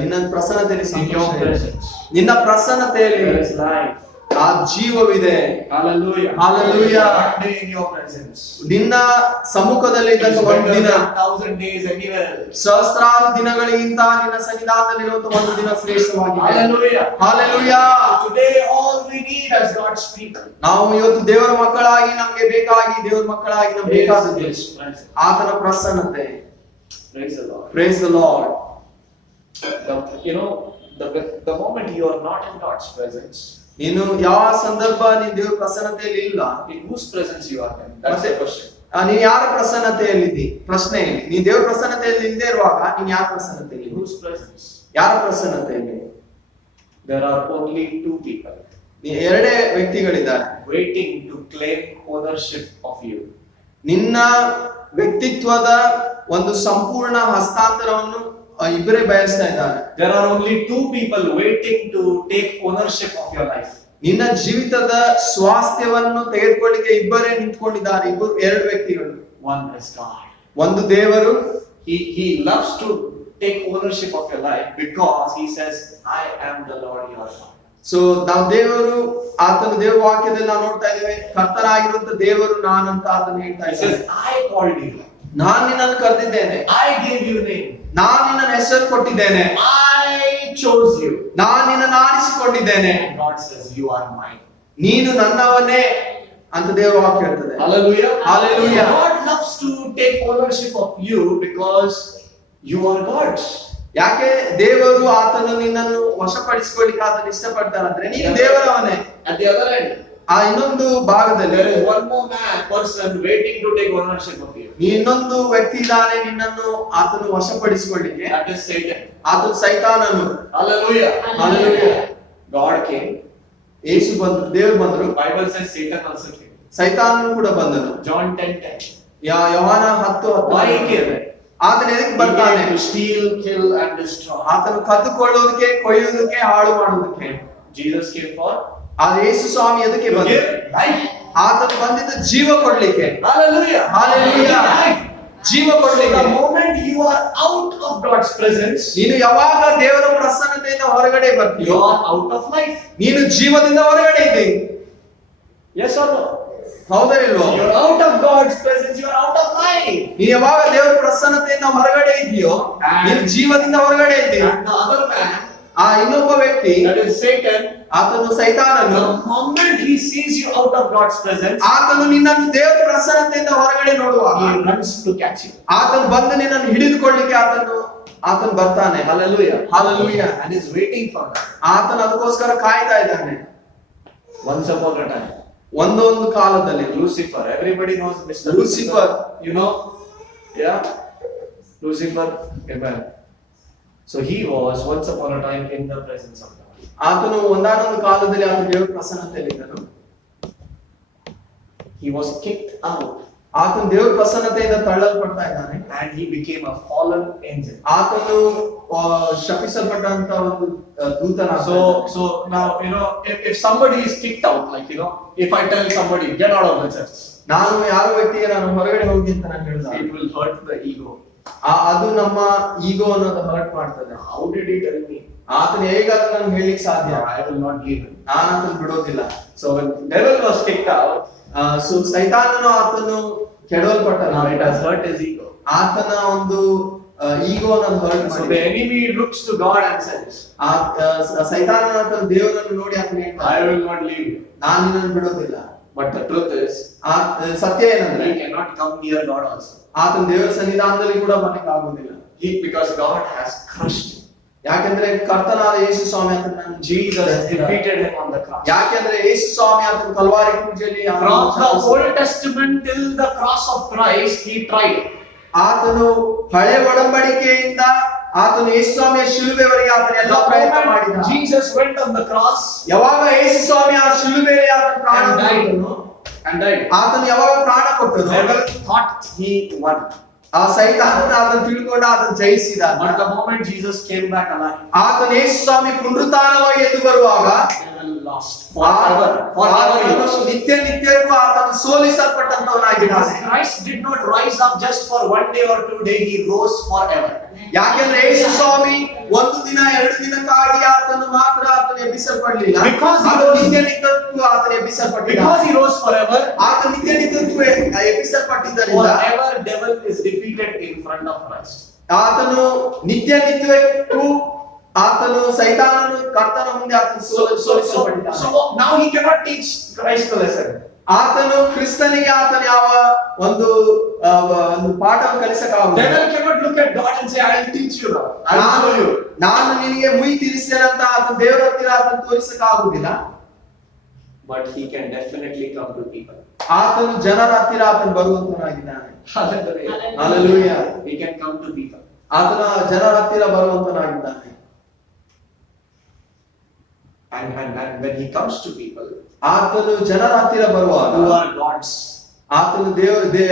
ನಿನ್ನ ಪ್ರಸನ್ನತೆಯಲ್ಲಿ In your ಸಂತೋಷ ಇದೆ. presence, ನಿನ್ನ ಪ್ರಸನ್ನತೆಯಲ್ಲಿ there is life. ಆ ಜೀವವಿದೆ. Hallelujah. Hallelujah. One day in your presence. ನಿನ್ನ ಸಮ್ಮುಖದಲ್ಲಿ It is ಇದ್ದಂತ ಒಂದು better ದಿನ than 1,000 days anywhere. ಸಹಸ್ರಾರು ದಿನಗಳಿಗಿಂತ ನಿನ್ನ ಸನ್ನಿಧಾನದಲ್ಲಿರುವಂತ ಒಂದು ದಿನ ಶ್ರೇಷ್ಠವಾಗಿದೆ. Hallelujah. Hallelujah. Today all we need as God's people ನಾವು ಇವತ್ತು ದೇವರ ಮಕ್ಕಳಾಗಿ ನಮಗೆ ಬೇಕಾಗಿ, ದೇವರ ಮಕ್ಕಳಾಗಿ ನಮ್ಗೆ ಬೇಕಾದದ್ದು is His presence. ಆತನ ಪ್ರಸನ್ನತೆ. Praise the Lord. Praise the Lord. You know, the moment you are not in God's presence, ನೀನು ಯಾವ ಸಂದರ್ಭ ನೀನು ದೇವರ ಪ್ರಸನ್ನತೆಯಲ್ಲಿ ಇಲ್ಲ, in whose presence you are in? That's the question. ನೀನು ಯಾರ ಪ್ರಸನ್ನತೆಯಲ್ಲಿದ್ದಿ? ಪ್ರಶ್ನೆ ಇಲ್ಲಿ. ನೀನು ದೇವರ ಪ್ರಸನ್ನತೆಯಲ್ಲಿ ಇಲ್ಲದೆ ಇರುವಾಗ ನೀನು ಯಾರ In ಪ್ರಸನ್ನತೆಯಲ್ಲಿ? whose presence? ಯಾರ ಪ್ರಸನ್ನತೆಯಲ್ಲಿ? There are only two people ಎರಡೇ ವ್ಯಕ್ತಿಗಳಿದ್ದಾರೆ waiting to claim ownership of you. ನಿನ್ನ ವ್ಯಕ್ತಿತ್ವದ ಒಂದು ಸಂಪೂರ್ಣ ಹಸ್ತಾಂತರವನ್ನು ಇಬ್ಬರೇ ಬಯಸ್ತಾ ಇದ್ದಾರೆ. There are only two people waiting to take ownership of your life. ನಿನ್ನ ಜೀವಿತದ ಸ್ವಾಸ್ಥ್ಯವನ್ನು ತೆಗೆದುಕೊಳ್ಳಿಕ್ಕೆ ಇಬ್ಬರೇ ನಿಂತ್ಕೊಂಡಿದ್ದಾರೆ. ಎರಡು ವ್ಯಕ್ತಿಗಳು. One is God. ಒಂದು ದೇವರು. He loves to take ownership of your life because he says, I am the Lord your God. So ನಾವು ದೇವರು, ಆತನ ದೇವರ ವಾಕ್ಯದಲ್ಲಿ ನಾವು ನೋಡ್ತಾ ಇದ್ದೇವೆ, ಕರ್ತನಾಗಿರುವಂತ ದೇವರು ನಾನಂತ ಆತನು ಹೇಳ್ತಾ He ಇದ್ದಾನೆ. says, I called you. ನಾನು ನಿನ್ನನ್ನು ಕರೆದಿದ್ದೇನೆ, I gave you name. ನಾನು ನಿನ್ನ ಹೆಸರು ಕೊಟ್ಟಿದ್ದೇನೆ, I chose you. ನಾನು ನಿನ್ನನ್ನು ಆರಿಸಿಕೊಂಡಿದ್ದೇನೆ, And God says, you are mine. ನೀನು ನನ್ನವನೇ ಅಂತ ದೇವರ ವಾಕ್ಯ ಹೇಳ್ತದೆ. Hallelujah. Hallelujah. God loves to take ownership of you because you are God's. ಯಾಕೆ ದೇವರು ಆತನು ನಿನ್ನನ್ನು ವಶಪಡಿಸಿಕೊಳ್ಳಿಕ್ಕೆ ಆತನು ಇಷ್ಟಪಡ್ತಾನಂದ್ರೆ ನೀನು ದೇವರವನೇ. At the other end, ಆ ಇನ್ನೊಂದು ಭಾಗದಲ್ಲಿ there is one more person waiting to take ownership of you. ಇನ್ನೊಂದು ವ್ಯಕ್ತಿ ಇದ್ದಾನೆ ನಿನ್ನನ್ನು ಆತನು ವಶಪಡಿಸಿಕೊಳ್ಳಿಕ್ಕೆ. That is Satan. ಆತನು ಸೈತಾನನು. Hallelujah. Hallelujah. God came. ಯೇಸು ಬಂದ್ರು, ದೇವರು ಬಂದ್ರು. Bible says Satan also came. ಸೈತಾನನು ಕೂಡ ಬಂದನು. John 10:10. ಯೋಹಾನ 10:10. Why he came? ಆತನು ಎದಕ್ಕೆ He ಬರ್ತಾನೆ? came to steal, kill and destroy. ಆತನು ಕದ್ದುಕೊಳ್ಳುವುದಕ್ಕೆ, ಕೊಯ್ಯುವುದಕ್ಕೆ, ಹಾಳು ಮಾಡುವುದಕ್ಕೆ. Jesus came for ಆದ್ರೆ ಯೇಸು ಸ್ವಾಮಿ ಎದಕ್ಕೆ to ಬಂದ? give life. ಆತನು ಬಂದಿದ್ದ ಜೀವ ಕೊಡ್ಲಿಕ್ಕೆ. Hallelujah. Hallelujah. Life. ಜೀವ So ಕೊಡ್ಲಿಕ್ಕೆ. the moment you are out of God's presence, ನೀನು ಯಾವಾಗ ದೇವರ ಪ್ರಸನ್ನತೆಯಿಂದ ಹೊರಗಡೆ you ಬರ್ತೀಯೋ are out of life. ನೀನು ಜೀವದಿಂದ ಹೊರಗಡೆ ಇದ್ದೀ. Yes or no? ಹೌದಾ ಇಲ್ವೋ? You're out of God's presence, you're out of life. ನೀ ಯಾವಾಗ ದೇವರ ಪ್ರಸನ್ನತೆಯಿಂದ ಹೊರಗಡೆ ಇದೆಯೋ ನೀನು ಜೀವದಿಂದ ಹೊರಗಡೆ ಇದ್ದೀಯ. And the other man, ಆ ಇನ್ನೊಬ್ಬ ವ್ಯಕ್ತಿ that is Satan, ಆತನು ಸೈತಾನನು, the moment he sees you out of God's presence, ಆತನು ನಿನ್ನನ್ನು ದೇವರ ಪ್ರಸನ್ನತೆಯಿಂದ ಹೊರಗಡೆ ನೋಡುವಾಗ he runs to catch you. ಆತನು ಬಂದು ನಿನ್ನನ್ನು ಹಿಡಿದುಕೊಳ್ಳಿಕ್ಕೆ ಆತನು ಬರ್ತಾನೆ. Hallelujah. Hallelujah. And is waiting for that. ಆತನು ಅದಕ್ಕೋಸ್ಕರ ಕಾಯ್ತಾ ಇದ್ದಾನೆ. Once upon a time, ಒಂದೊಂದು ಕಾಲದಲ್ಲಿ Lucifer, everybody knows Mr. Lucifer. You know? Yeah? Lucifer, amen. So he was once upon a time in the presence of God. ಆತನು ಒಂದಾನೊಂದು ಕಾಲದಲ್ಲಿ ಆತನು ದೇವರ ಪ್ರಸನ್ನತೆಯಲ್ಲಿದ್ದನು. He was kicked out ಆತನು ದೇವರ ಪ್ರಸನ್ನತೆಯಿಂದ ತಳ್ಳಲ್ಪಡ್ತಾ ಇದ್ದಾನೆ. and he became a fallen angel. ಆತನು ಶಪಿಸಲ್ಪಟ್ಟಂತ ಒಂದು ದೂತನ. So now, you know, if somebody is kicked out, like, you know, if I tell somebody, get out of the church, ನಾನು ಯಾರೋ ವ್ಯಕ್ತಿಗೆ ನಾನು ಹೊರಗಡೆ ಹೋಗಿ ಅಂತ ನಾನು ಹೇಳಿದಾಗ it will hurt the ego. ಅದು ನಮ್ಮ ಈಗೋ ಅನ್ನೋದು ಹರ್ಟ್ ಮಾಡ್ತದೆ. How did he tell me? ಆತನು ಹೇಗಾದ್ರೂ ನನ್ಗೆ ಹೇಳಿಕ್ ಸಾಧ್ಯ? I will not give him. ನಾನು ಆತನ ಬಿಡೋದಿಲ್ಲ. So when devil was kicked out, so ಸೈತಾನನು ಆತನು ಕೆಡವಲ್ಪಟ್ಟ. now it has hurt his ego. ಆತನ ಒಂದು ಈಗೋ ಅನ್ನೋದು ಹರ್ಟ್ So the ಮಾಡಿ enemy looks to God and says, ಸೈತಾನನ ಆತನ ದೇವರನ್ನು ನೋಡಿ ಆತನ I ಹೇಳ್ತಾನೆ, will not leave you. ನಾನು ನಿನ್ನನ್ನು ಬಿಡೋದಿಲ್ಲ. But the truth is, ಸತ್ಯ ಏನಂದ್ರೆ he cannot come near God also. ಆತನ ದೇವರ ಸನ್ನಿಧಾನದಲ್ಲಿ ಕೂಡ ಬರಲಿಕ್ಕೆ ಆಗುದಿಲ್ಲ. Because God has crushed him. ಯಾಕೆಂದ್ರೆ ಕರ್ತನಾದ ಯೇಸು ಸ್ವಾಮಿ ಆತನನ್ನು Jesus defeated him on the cross. ಯಾಕೆಂದ್ರೆ ಯೇಸು ಸ್ವಾಮಿ ಆತನ ಕಲ್ವಾರಿ ಪೂಜೆಯಲ್ಲಿ From the Old Testament till the cross of Christ, he tried. ಆತನು ಹಳೆ ಒಡಂಬಡಿಕೆಯಿಂದ ಆತನು ಯೇಸು ಸ್ವಾಮಿಯ ಶಿಲುಬೆವರೆಗೆ ಆತನ ಎಲ್ಲ ಪ್ರಯತ್ನ ಮಾಡಿದ. Jesus went on the cross ಯಾವಾಗ ಯೇಸು ಸ್ವಾಮಿ ಆ ಶಿಲುಬೆಯಲ್ಲಿ ಆತನ ಪ್ರಾಣ and died. ಕೊಟ್ಟನು, And died. ಆತನು ಯಾವಾಗ ಪ್ರಾಣ ಕೊಟ್ಟನು, Devil thought he won. ಆ ಸೈತಾನನ ಆತನು ತಿಳ್ಕೊಂಡ ಆತನು ಜಯಿಸಿದ. But the moment Jesus came back alive, ಆತನು ಯೇಸು ಸ್ವಾಮಿ ಪುನರುತ್ಥಾನವಾಗಿ ಎದ್ದು ಬರುವಾಗ devil lost forever. Forever he lost. ನಿತ್ಯ ನಿತ್ಯಕ್ಕೂ ಆತನು ಸೋಲಿಸಲ್ಪಟ್ಟಂತವನಾಗಿದ್ದಾನೆ. Christ did not rise up just for 1 day or 2 days, he rose forever. ಯಾಕೆಂದ್ರೆ ಯೇಸು ಸ್ವಾಮಿ ಒಂದು ದಿನ ಎರಡು ದಿನಕ್ಕಾಗಿ ಆತನು ಮಾತ್ರ ಆತನು ಎಬ್ಬಿಸಲ್ಪಡಲಿಲ್ಲ. Because he ಆತನು was- ನಿತ್ಯ ನಿತ್ಯಕ್ಕೂ ಆತನು ಎಬ್ಬಿಸಲ್ಪಟ್ಟಿದ್ದ. Because he rose forever, ಆತನು ನಿತ್ಯ ನಿತ್ಯಕ್ಕೂ ಎಬ್ಬಿಸಲ್ಪಟ್ಟಿದ್ದರಿಂದ forever devil is defeated in front of Christ. ಆತನು ನಿತ್ಯ ನಿತ್ಯಕ್ಕೂ ಆತನು ಸೈತಾನನು ಕರ್ತನ ಮುಂದೆ ಆತನು ಸೋಲಿಸಲ್ಪಟ್ಟಿದ್ದಾನೆ. So now he cannot teach Christ a lesson. ಆತನು ಕ್ರಿಸ್ತನಿಗೆ ಆತನು ಯಾವ ಒಂದು ಒಂದು ಪಾಠವನ್ನು ಕಲಿಸಕ್ಕಾಗುವುದಿಲ್ಲ. Devil cannot look at God and say, I will teach you now. I will show you. ನಾನು ನಿನಗೆ ಮುಯಿ ತೀರಿಸ್ತೇನೆ ಅಂತ ಆತನ ದೇವರ ಹತ್ತಿರ ಆತನು ತೋರಿಸಕ್ಕಾಗುವುದಿಲ್ಲ. But he can definitely come to people. ಆತನು ಜನರ ಹತ್ತಿರ ಆತನು ಬರುವಂತನಾಗಿದ್ದಾನೆ. Hallelujah. Hallelujah. He can come to people. ಆತನ ಜನರ ಹತ್ತಿರ ಬರುವಂತನಾಗಿದ್ದಾನೆ. And when he comes to people ಆತನು ಜನರ ಹತ್ತಿರ ಬರುವಾಗ who are God's, ಆತನು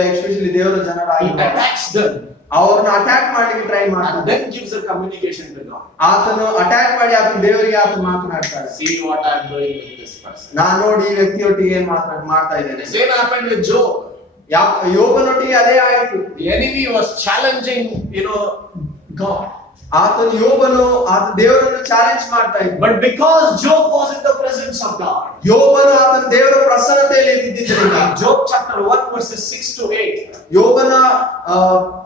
ಎಸ್ಪೆಷಲಿ ದೇವರ ಜನರಾಗಿ he attacks them ಅವ್ರನ್ನ ಅಟ್ಯಾಕ್ ಮಾಡ್ಲಿಕ್ಕೆ ಟ್ರೈ and ಮಾಡ್ತಾನೆ. then gives a communication to God. ಆತನು ಅಟ್ಯಾಕ್ ಮಾಡಿ ಆತನ ದೇವರಿಗೆ ಆತನು ಮಾತನಾಡ್ತಾನೆ. See what I am doing with this person. ನಾನು ನೋಡಿ ಈ ವ್ಯಕ್ತಿಯೊಟ್ಟಿಗೆ ಏನ್ ಮಾಡ್ತಾ ಇದ್ದೇನೆ. The same happened with Job. ಯೋಬನೊಟ್ಟಿಗೆ ಅದೇ ಆಯ್ತು. The enemy was challenging, God. ಆತನು ಯೋಬನು ಆತ ದೇವರನ್ನು ಚಾಲೆಂಜ್ ಮಾಡ್ತಾ ಇದ್ದ. But because Job was in the presence of God, ಯೋಬನು ಆತನ ದೇವರ ಪ್ರಸನ್ನತೆಯಲ್ಲಿ ಇದ್ದಿದ್ದರಿಂದ Job chapter 1 verses 6 to 8, ಯೋಬನ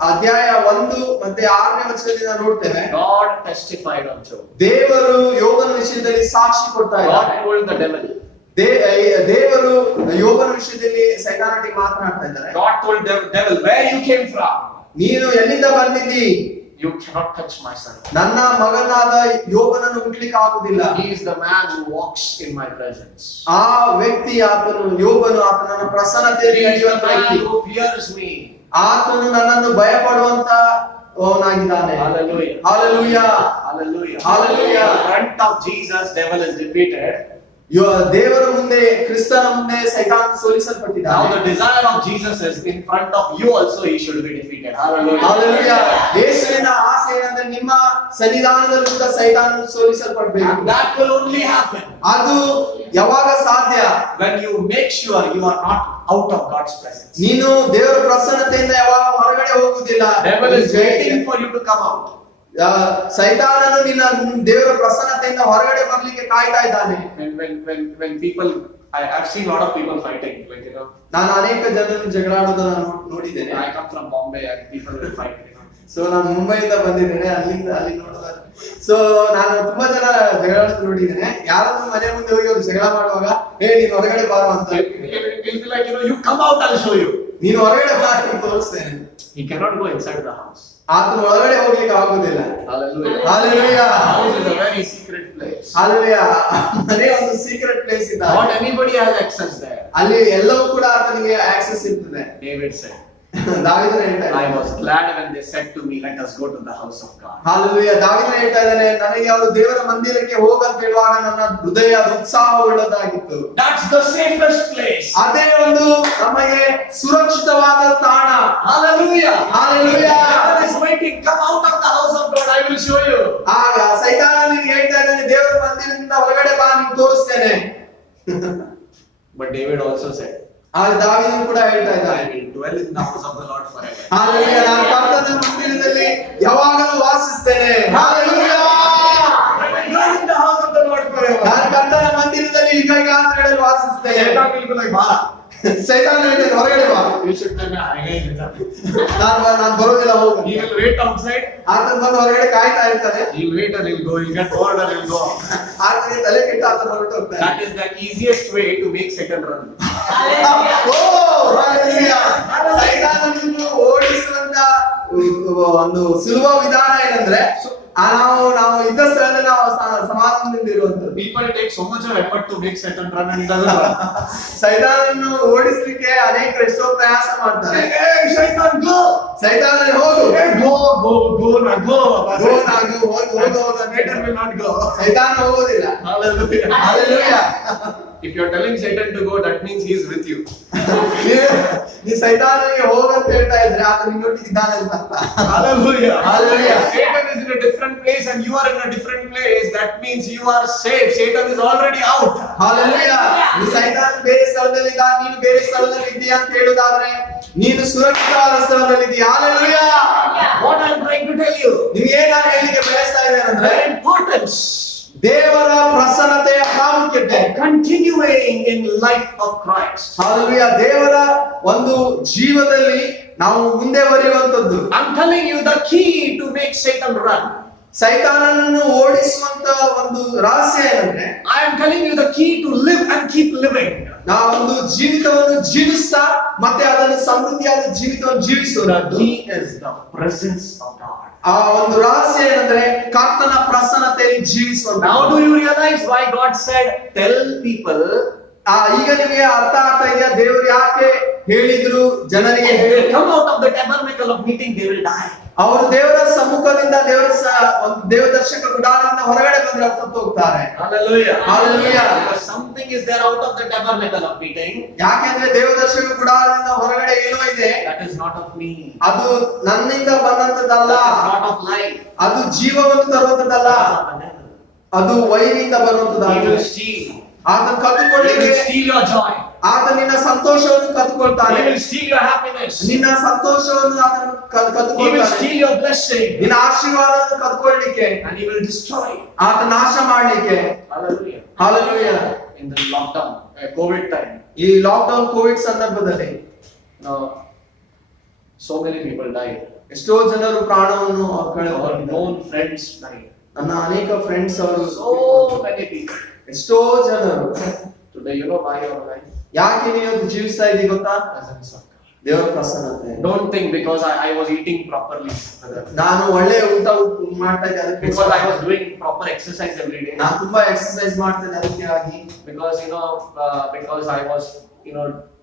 ಅಧ್ಯಾಯ 1 ಮತ್ತೆ 6ನೇ ವಚನದಿಂದ ನೋಡ್ತೇವೆ. God testified on Job. ದೇವರು ಯೋಬನ ವಿಷಯದಲ್ಲಿ ಸಾಕ್ಷಿ ಕೊಡ್ತಾ God ಇದ್ದಾರೆ. told the devil. ದೇವರು ಯೋಬನ ವಿಷಯದಲ್ಲಿ ಸೈತಾನೊಟ್ಟಿಗೆ ಮಾತನಾಡ್ತಾ ಇದ್ದಾರೆ. God told the devil, where you came from, ನೀನು ಎಲ್ಲಿಂದ ಬಂದಿದ್ದಿ? you cannot touch my son. ನನ್ನ ಮಗನಾದ ಯೋಬನನ್ನು ಮುಟ್ಲಿಕ್ಕೆ ಆಗುದಿಲ್ಲ. He is the man who walks in my presence. ಆ ವ್ಯಕ್ತಿ ಆತನು ಯೋಬನು ಆತನ He ಪ್ರಸನ್ನತೆಯಲ್ಲಿ is the ನಡೆಯುವಂತ man ವ್ಯಕ್ತಿ. who fears me. ಆತನು ನನ್ನನ್ನು ಭಯಪಡುವಂತ ಅವನಾಗಿದ್ದಾನೆ. Hallelujah. Hallelujah. Hallelujah. Hallelujah. In front of Jesus, devil is defeated. ದೇವರ ಮುಂದೆ ಕ್ರಿಸ್ತನ ಮುಂದೆ ಸೈತಾನ Now ಸೋಲಿಸಲ್ಪಟ್ಟಿದ್ದಾನೆ. the desire of Jesus is in front of you also he should be defeated. Hallelujah. Hallelujah. ಯೇಸುವಿನ ಆಸೆ ಏನಂದ್ರೆ ನಿಮ್ಮ ಸನ್ನಿಧಾನದಲ್ಲೂ ಕೂಡ ಸೈತಾನನು ಸೋಲಿಸಲ್ಪಡಬೇಕು. And that will only happen ಅದು ಯಾವಾಗ ಸಾಧ್ಯ? when you make sure you are not out of God's presence. ನೀನು ದೇವರ ಪ್ರಸನ್ನತೆಯಿಂದ ಯಾವಾಗ ಹೊರಗಡೆ ಹೋಗುದಿಲ್ಲ. Devil is waiting for you to come out. ಸೈತಾನನು ನಿನ್ನ ದೇವರ ಪ್ರಸನ್ನತೆಯಿಂದ ಹೊರಗಡೆ ಬರ್ಲಿಕ್ಕೆ ಕಾಯ್ತಾ ಇದ್ದಾನೆ. When people I've seen a lot of people fighting, like, you know. ನಾನು ಅನೇಕ ಜನರನ್ನು ಜಗಳಾಡೋದನ್ನ ನೋಡಿದ್ದೇನೆ. I come from Bombay and people will fight, you know. So ನಾನು ಮುಂಬೈಯಿಂದ ಬಂದಿದ್ದೇನೆ, ಅಲ್ಲಿ ನೋಡೋದಾದ್ರೆ ಸೊ ನಾನು ತುಂಬಾ ಜನ ಜಗಳಾಡೋದು ನೋಡಿದ್ದೇನೆ. ಯಾರಾದ್ರೂ ಮನೆ ಮುಂದೆ ಹೋಗಿ ಅವ್ರು ಜಗಳ ಮಾಡುವಾಗ ನೀನು ಹೊರಗಡೆ ಬಾರು ಅಂತ, It'll be like, you know, you come out, I'll show you. ನೀನು ಹೊರಗಡೆ ಬಾರು ಅಂತ ತೋರಿಸ್ತೇನೆ. He cannot go inside the house. ಆತನ ಒಳಗಡೆ ಹೋಗ್ಲಿಕ್ಕೆ ಆಗುದಿಲ್ಲ. Hallelujah. Hallelujah. House is a very secret place. Hallelujah. ಮನೆ ಒಂದು ಸೀಕ್ರೆಟ್ ಪ್ಲೇಸ್ ಇದೆ. Not anybody has access there. ಅಲ್ಲಿ ಎಲ್ಲವೂ ಕೂಡ ಆತನಿಗೆ ಆಕ್ಸೆಸ್ ಇರ್ತದೆ. David said, ದಾವೀದನು ಹೇಳ್ತಾ I ಇದ್ದಾನೆ, was glad when they said to me, let us go to the house of God. Hallelujah. ದಾವೀದನು ಹೇಳ್ತಾ ಇದ್ದಾನೆ, ನನಗೆ ಅವರು ದೇವರ ಮಂದಿರಕ್ಕೆ ಹೋಗಂತ ಹೇಳುವಾಗ ನನ್ನ ಹೃದಯ ಉತ್ಸಾಹವುಳ್ಳದಾಗಿತ್ತು. That's the safest place. ಅದೇ ಒಂದು ನಮಗೆ ಸುರಕ್ಷಿತವಾದ ತಾಣ. Hallelujah. Hallelujah. God is waiting. Come out of the house of God. I will show you. ಆಗ ಸೈತಾನ ನಿನಗೆ ಹೇಳ್ತಾ ಇದ್ದಾನೆ, ದೇವರ ಮಂದಿರದಿಂದ ಹೊರಗಡೆ ಬಾ, ನಿನಗೆ ತೋರಿಸ್ತೇನೆ. But David also said, ಆಗ ದಾವೀದನು ಕೂಡ ಹೇಳ್ತಾ I ಇದ್ದಾನೆ, will dwell in the house of the Lord forever. Hallelujah, ನಾನು ಕರ್ತನ ಮಂದಿರದಲ್ಲಿ ಯಾವಾಗಲೂ ವಾಸಿಸ್ತೇನೆ. Hallelujah. I will dwell in the house of the Lord forever. ನಾನು ಕರ್ತನ ಮಂದಿರದಲ್ಲಿ ಯುಗಾಂತರಗಳಲ್ಲಿ ವಾಸಿಸ್ತೇನೆ. Satan will be like, "Bala." ಸೈತಾನ ಹೇಳ್ತಾನೆ, ಹೊರಗಡೆ ಬಾ. You should tell me, I ain't ನಾನು ಬರೋದಿಲ್ಲ, ಹೋಗು. He will wait outside. ಆತನ ಬಂದು ಹೊರಗಡೆ ಕಾಯ್ತಾ ಇರ್ತಾನೆ. He'll wait and he'll go. He'll get bored and he'll go. ಆತನಿಗೆ ತಲೆ ಕೆಟ್ಟ ಆತನ ಹೊರಟು ಹೋಗ್ತಾನೆ. That is the easiest way to make Satan run. ಓ, ಹಾಲೆಲೂಯಾ. ಸೈತಾನನನ್ನು ಓಡಿಸುವಂತ ಒಂದು ಸುಲಭ ವಿಧಾನ ಏನಂದ್ರೆ ನಾವು ಇದ್ದ ಸ್ಥಳದಲ್ಲಿ ನಾವು ಸಮಾಧಾನದಿಂದ ಇರುವಂತದ್ದು. People take so much of effort to make Satan run and he doesn't run. ಸೈತಾನನನ್ನು ಓಡಿಸ್ಲಿಕ್ಕೆ ಅನೇಕರು ಎಷ್ಟೋ ಪ್ರಯಾಸ ಮಾಡ್ತಾರೆ. Hey, Satan, go! ಸೈತಾನ ಹೋಗು, Hey, go, not go. ಹೋಗು, ಹೋಗು. Satan will not go. ಸೈತಾನ ಹೋಗೋದಿಲ್ಲ. Hallelujah. Hallelujah. If you're telling Satan to go, that means he's with you. ನೀ ಸೈತಾನನಿಗೆ ಹೋಗಂತ ಹೇಳ್ತಾ ಇದ್ರೆ ಆತ ನಿನ್ನೊಟ್ಟಿಗೆ ಇದ್ದಾನೆ ಅಂತ ಅರ್ಥ. Hallelujah. Hallelujah. If Satan is in a different place and you are in a different place, that means you are safe. Satan is already out. Hallelujah. ನೀ ಸೈತಾನ ಬೇರೆ ಸ್ಥಳದಲ್ಲಿ ಇದ್ದ, ನೀನು ಬೇರೆ ಸ್ಥಳದಲ್ಲಿ ಇದೀಯ ಅಂತ ಹೇಳುದಾದ್ರೆ ನೀನು ಸುರಕ್ಷಿತವಾದ ಸ್ಥಳದಲ್ಲಿ ಇದೀಯ. Hallelujah. What I'm trying to tell you, ನಿಮಗೆ ನಾನು ಹೇಳಿಕೆ ಬಯಸ್ತಾ ಇದ್ದೇನೆ ಅಂದ್ರೆ the importance ದೇವರ ಪ್ರಸನ್ನತೆಯ ಪ್ರಾಮುಖ್ಯತೆ, continuing in life of Christ. Hallelujah. ದೇವರ ಒಂದು ಜೀವದಲ್ಲಿ ನಾವು ಮುಂದೆ ಬರೆಯುವಂತದ್ದು. I'm telling you the key to make Satan run. ಸೈತಾನನನ್ನು ಓಡಿಸುವಂತ ಒಂದು ರಹಸ್ಯ ಏನಂದ್ರೆ, I am telling you the key to live and keep living. ನಾವೊಂದು ಜೀವಿತವನ್ನು ಜೀವಿಸ್ತಾ ಮತ್ತೆ ಅದನ್ನು ಸಮೃದ್ಧಿಯಾದ ಜೀವಿತವನ್ನು ಜೀವಿಸೋಣ. The key is the presence of God. ಆ ಒಂದು ರಹಸ್ಯ ಏನಂದ್ರೆ ಕರ್ತನ ಪ್ರಸನ್ನತೆಯಲ್ಲಿ ಜೀವಿಸುವಂತ. Now do you realize why God said, tell people? ಈಗ ನಿಮಗೆ ಅರ್ಥ ಆಗ್ತಾ ಇದೆಯಾ ದೇವರು ಯಾಕೆ ಹೇಳಿದ್ರು ಜನರಿಗೆ If they come out of the tabernacle of meeting, they will die. ಅವರು ದೇವರ ಸಮ್ಮುಖದಿಂದ ಒಂದು ದೇವದರ್ಶಕ ಗುಡಾರದಿಂದ ಹೊರಗಡೆ ಬಂದ್ರೆ ಅವ್ರು ಸತ್ತು ಹೋಗ್ತಾರೆ. Hallelujah. Hallelujah. Because something is there out of the tabernacle of meeting. ಯಾಕೆಂದ್ರೆ ದೇವದರ್ಶಕ ಗುಡಾರದಿಂದ ಹೊರಗಡೆ ಏನೋ ಇದೆ, That is not of me. ಅದು ನನ್ನಿಂದ ಬಂದಂತದ್ದಲ್ಲ, That is not of life. ಅದು ಜೀವವನ್ನು ತರುವಂತದ್ದಲ್ಲ, ಅದು ವೈರಿಯಿಂದ He will ಬರುವಂತದ್ದಾಗಿದೆ. steal. ಆತನ He ಕದ್ದುಕೊಳ್ಳಿಕ್ಕೆ, will steal your joy. ಆತ ನಿನ್ನ ಸಂತೋಷವನ್ನು ಕದ್ದುಕೊಳ್ತಾನೆ. He will steal your happiness. ನಿನ್ನ ಸಂತೋಷವನ್ನು ಆತನು He will ಕದ್ದುಕೊಳ್ತಾನೆ. steal your blessing. ನಿನ್ನ ಆಶೀರ್ವಾದವನ್ನು ಕದ್ದುಕೊಳ್ಳಿಕ್ಕೆ, And he will destroy. ಆತ ನಾಶ ಮಾಡ್ಲಿಕ್ಕೆ. Hallelujah. Hallelujah. In the lockdown, COVID time, ಈ ಲಾಕ್ಡೌನ್ ಕೋವಿಡ್ ಸಂದರ್ಭದಲ್ಲಿ so many people died. ಎಷ್ಟೋ ಜನರು ಪ್ರಾಣವನ್ನು Our ಕಳೆದುಕೊಂಡಿದ್ದಾರೆ. known friends died. ನನ್ನ ಅನೇಕ ಫ್ರೆಂಡ್ಸ್ ಅವರು, So many people. ಎಷ್ಟೋ ಜನರು. Today, you know why you are alive? ಯಾಕೆ ನೀವು ಜೀವಿಸ್ತಾ ಇದ್ದೀವಿ ಗೊತ್ತಾ? Presence of God. ದೇವರ ಪ್ರಸನ್ನತೆ. Don't think because I was eating properly, brother. ನಾನು ಒಳ್ಳೆ ಊಟ ಮಾಡ್ತಾ ಇದ್ದೆ ಅದಕ್ಕೆ, Because I was doing proper exercise every day. ನಾನು ತುಂಬಾ ಎಕ್ಸರ್ಸೈಸ್ ಮಾಡ್ತೇನೆ ಅದಕ್ಕೆ ಆಗಿ, Because because I was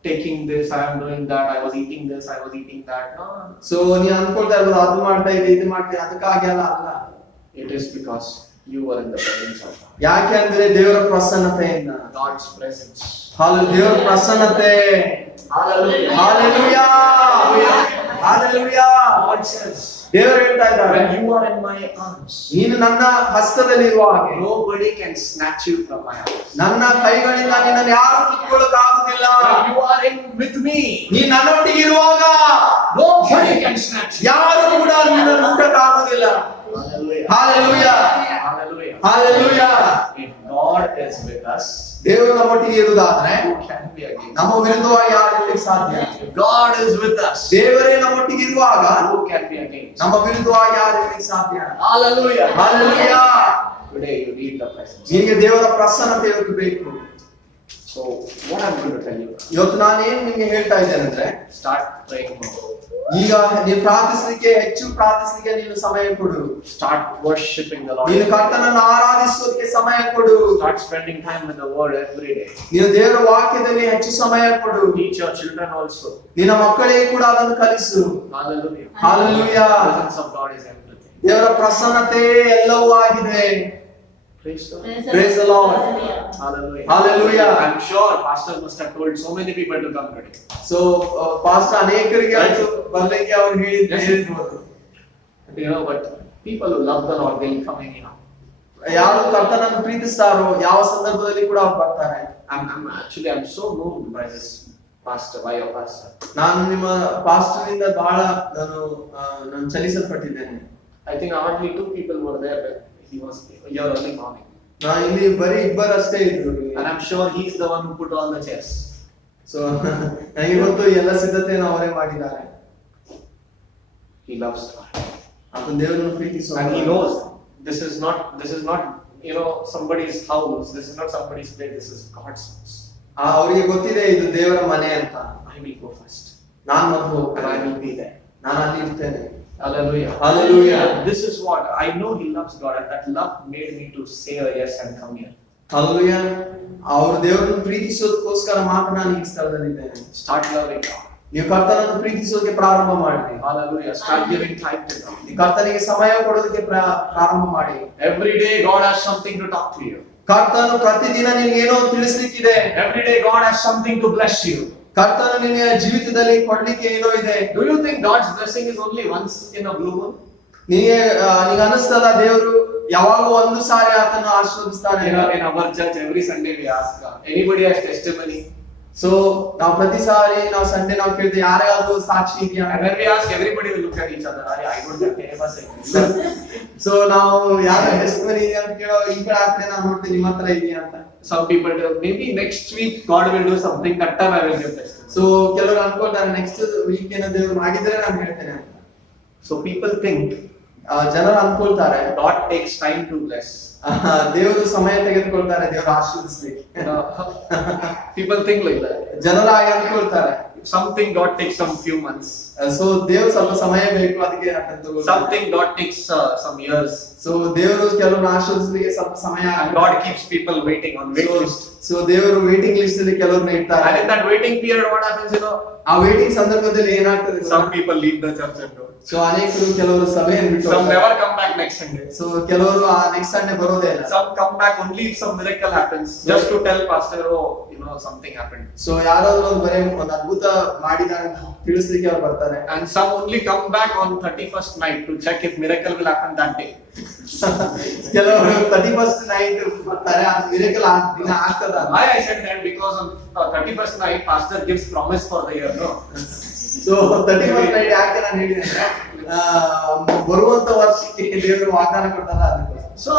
taking this, I am doing that, I was eating this, I was eating that. No, so ನೀವು ಅನ್ಕೊಳ್ತಾ ಇರ್ಬೋದು ಅದು ಮಾಡ್ತಾ ಇದ್ದೆ ಇದು ಮಾಡ್ತೇನೆ ಅದಕ್ಕಾಗಿ ಅಲ್ಲ. it is because you were in the presence of God. ಯಾಕೆ ಅಂದ್ರೆ ದೇವರ ಪ್ರಸನ್ನತೆಯಿಂದ, God's presence. ದೇವರ ಪ್ರಸನ್ನತೆ. Hallelujah. Hallelujah. Hallelujah. God says, ದೇವರು ಹೇಳ್ತಾ ಇದ್ದಾರೆ, when you are in my arms, ನೀನು ನನ್ನ ಹಸ್ತದಲ್ಲಿರುವ ಹಾಗೆ nobody can snatch you from my arms. ನನ್ನ ಕೈಗಳಿಂದ ನಿನ್ನನ್ನು ಯಾರು ಕಿತ್ತುಕೊಳ್ಳೋಕೆ ಆಗುದಿಲ್ಲ. When you are in with me, ನೀನು ನನ್ನೊಟ್ಟಿಗೆ ಇರುವಾಗ nobody can snatch you. ಯಾರು ಕೂಡ ನಿನ್ನನ್ನು ಮುಟ್ಟಕ್ಕಾಗುದಿಲ್ಲ. Hallelujah. Hallelujah. Hallelujah. Hallelujah. If God is with us, ದೇವರು ನಮ್ಮೊಟ್ಟಿಗೆ ಇರುವುದಾದ್ರೆ who can be against ನಮ್ಮ ವಿರುದ್ಧವಾಗಿ ಯಾರು ಇರ್ಲಿಕ್ಕೆ ಸಾಧ್ಯ? us? If God is with us, ದೇವರೇ ನಮ್ಮೊಟ್ಟಿಗೆ ಇರುವಾಗ who can be against us? ನಮ್ಮ ವಿರುದ್ಧವಾಗಿ ಯಾರು ಇರ್ಲಿಕ್ಕೆ ಸಾಧ್ಯ? Hallelujah. Hallelujah. Today you need the presence. ನಿನಗೆ ದೇವರ ಪ್ರಸನ್ನತೆ ಇವತ್ತು ಬೇಕು. So what I'm going to tell you, ಇವತ್ತು ನಾನೇನು ನಿಮಗೆ ಹೇಳ್ತಾ ಇದ್ದೇನೆ ಅಂದ್ರೆ, start praying more. ಈಗ ನೀನು ಪ್ರಾರ್ಥಿಸಲಿಕ್ಕೆ ಹೆಚ್ಚು ಪ್ರಾರ್ಥಿಸಲಿಕ್ಕೆ ನೀನು ಸಮಯ ಕೊಡು. Start worshiping the Lord. ನೀನು ಕರ್ತನನ್ನು ಆರಾಧಿಸೋದಕ್ಕೆ ಸಮಯ ಕೊಡು. Start spending time with the Word every day. ನೀನು ದೇವರ ವಾಕ್ಯದಲ್ಲಿ ಹೆಚ್ಚು ಸಮಯ ಕೊಡು. Teach your children also. ನಿನ್ನ ಮಕ್ಕಳಿಗೆ ಕೂಡ ಅದನ್ನು ಕಲಿಸು. Hallelujah. Hallelujah. The presence of God is everything. ದೇವರ ಪ್ರಸನ್ನತೆ ಎಲ್ಲವೂ ಆಗಿದೆ. Praise the Lord. Praise the Lord. Hallelujah. Hallelujah. I'm sure Pastor must have told so many people to come today. So pastor ಅನೇಕರಿಗೆ ಅದು ಬರ್ಲಿಕ್ಕೆ ಅವ್ರು ಹೇಳಿರ್ಬೋದು. You know, but people who love the Lord, they'll come anyhow. ಯಾರು ಕರ್ತನನ್ನು ಪ್ರೀತಿಸ್ತಾರೋ ಯಾವ ಸಂದರ್ಭದಲ್ಲಿ ಕೂಡ ಅವ್ರು ಬರ್ತಾರೆ. I'm so moved by this pastor, by your pastor. ನಾನು ನಿಮ್ಮ ಪಾಸ್ಟರ್ ಇಂದ ಬಹಳ ನಾನು ಚಲಿಸಲ್ಪಟ್ಟಿದ್ದೇನೆ. I think hardly 2 people were there when he was here early morning. ನಾನು ಇಲ್ಲಿ ಬರೀ ಇಬ್ಬರಷ್ಟೇ ಇದ್ರು. And I'm sure he's the one who put all the chairs. So ನನಗೆ ಗೊತ್ತು ಎಲ್ಲ ಸಿದ್ಧತೆಯನ್ನು ಅವರೇ ಮಾಡಿದ್ದಾರೆ. He loves God. ಆತನ ದೇವರನ್ನು ಪ್ರೀತಿಸುವ. And he knows this is not somebody's house. This is not somebody's place. This is God's house. ಅವರಿಗೆ ಗೊತ್ತಿದೆ ಇದು ದೇವರ ಮನೆ ಅಂತ. I will go first. ನಾನು ಮೊದಲು And I ಹೋಗ್ತೇನೆ. will be there. ನಾನು ಅಲ್ಲಿ ಇರ್ತೇನೆ. Hallelujah. Hallelujah. This is what I know. He loves God, and that love made me to say a yes and come here. Hallelujah. ಅವರು ದೇವರನ್ನು ಪ್ರೀತಿಸೋದಕ್ಕೋಸ್ಕರ ಮಾತ್ರ ನಾನು ಈ ಸ್ಥಳದಲ್ಲಿದ್ದೇನೆ. Start loving God. ನೀವು ಕರ್ತನನ್ನು ಪ್ರೀತಿಸೋದಕ್ಕೆ ಪ್ರಾರಂಭ ಮಾಡಿ. Hallelujah. Start giving time to God. ನೀವು ಕರ್ತನಿಗೆ ಸಮಯ ಕೊಡೋದಕ್ಕೆ ಪ್ರಾರಂಭ ಮಾಡಿ. Every day God has something to talk to you. ಕರ್ತನು ಪ್ರತಿದಿನ ನಿನಗೆ ಏನೋ ತಿಳಿಸ್ಲಿಕ್ಕಿದೆ. Every day God has something to bless you. ಕರ್ತನು ನಿನ್ನ ಜೀವಿತದಲ್ಲಿ ಕೊಡ್ಲಿಕ್ಕೆ ಏನೋ ಇದೆ. Do you think God's blessing is only once in a blue moon? ನಿನಗೆ ಅನಿಸ್ತದ ದೇವರು ಯಾವಾಗೋ ಒಂದು ಸಾರಿ ಆತನ ಆಶೀರ್ವದಿಸ್ತಾನೆ? In our church, every Sunday we ask, anybody has testimony? So ನಾವು ಪ್ರತಿ ಸಾರಿ ನಾವು ಸಂಡೇ ನಾವು ಕೇಳ್ತೀವಿ ಯಾರಾದ್ರೂ ಸಾಕ್ಷಿ ಇದೆಯಾ? And when we ask, everybody will look at each other. I don't have any. So ನಾವು ಯಾರ ಟೆಸ್ಟಿಮನಿ ಇದೆ ಅಂತ ಕೇಳೋ ಈ ಕಡೆ ಆ ಕಡೆ ನಾವು ನೋಡ್ತೀವಿ ನಿಮ್ಮ ಹತ್ರ ಇದೆಯಾ ಅಂತ. Some people tell, maybe next week God will do something. That time I will give testimony. So ಕೆಲವರು ಅನ್ಕೊಳ್ತಾರೆ ನೆಕ್ಸ್ಟ್ ವೀಕ್ ಏನೋ ದೇವರು ಮಾಡಿದ್ರೆ ನಾನು ಹೇಳ್ತೇನೆ ಅಂತ. So people think ಜನರು ಅನ್ಕೊಳ್ತಾರೆ God takes time to bless. ದೇವರು ಸಮಯ ತೆಗೆದುಕೊಳ್ತಾರೆ ದೇವರು ಆಶೀರ್ವದಿಸ್ಲಿಕ್ಕೆ. People think like that. ಜನರು ಹಾಗೆ ಅನ್ಕೊಳ್ತಾರೆ. Something God takes some few months. So ದೇವರು ಸ್ವಲ್ಪ ಸಮಯ ಬೇಕು ಅದಕ್ಕೆ ಅಂತ. Something God takes some years. So ದೇವರು ಕೆಲವರು ಆಶೀರ್ವದಿಸ್ಲಿಕ್ಕೆ ಸ್ವಲ್ಪ ಸಮಯ. And God keeps people waiting on wait list. So ದೇವರು ವೇಟಿಂಗ್ ಲಿಸ್ಟ್ ಅಲ್ಲಿ ಕೆಲವರನ್ನ ಇಡ್ತಾರೆ. And in that waiting period, what happens? ಆ ವೇಟಿಂಗ್ ಸಂದರ್ಭದಲ್ಲಿ ಏನಾಗ್ತದೆ? Some people leave the church and go. So ಅನೇಕರು ಕೆಲವರು ಸಭೆಯನ್ನು ಬಿಟ್ಟು Some never come back next Sunday. So ಕೆಲವರು ಆ ನೆಕ್ಸ್ಟ್ ಸಂಡೇ ಬರೋದೇ ಇಲ್ಲ. Some come back only if some miracle happens, just to tell pastor, something happened. So ಯಾರಾದ್ರೂ ಒಂದು ಬರೇ ಒಂದು ಅದ್ಭುತ ಮಾಡಿದಾಗ ತಿಳಿಸ್ಲಿಕ್ಕೆ ಅವ್ರು ಬರ್ತಾರೆ. And some only come back on 31st night to check if miracle will happen that day. ಕೆಲವರು 31st night ಬರ್ತಾರೆ, ಅದು ಮಿರಾಕಲ್ ದಿನ ಆಗ್ತದ? Why I said that? Because on 31st night pastor gives promise for the year, no? So 31st night ಯಾಕೆ ನಾನು ಹೇಳಿದ್ರೆ ಬರುವಂತ ವರ್ಷಕ್ಕೆ ದೇವರು ವಾಗ್ದಾನ ಕೊಡ್ತಾರ ಅದಕ್ಕೆ. So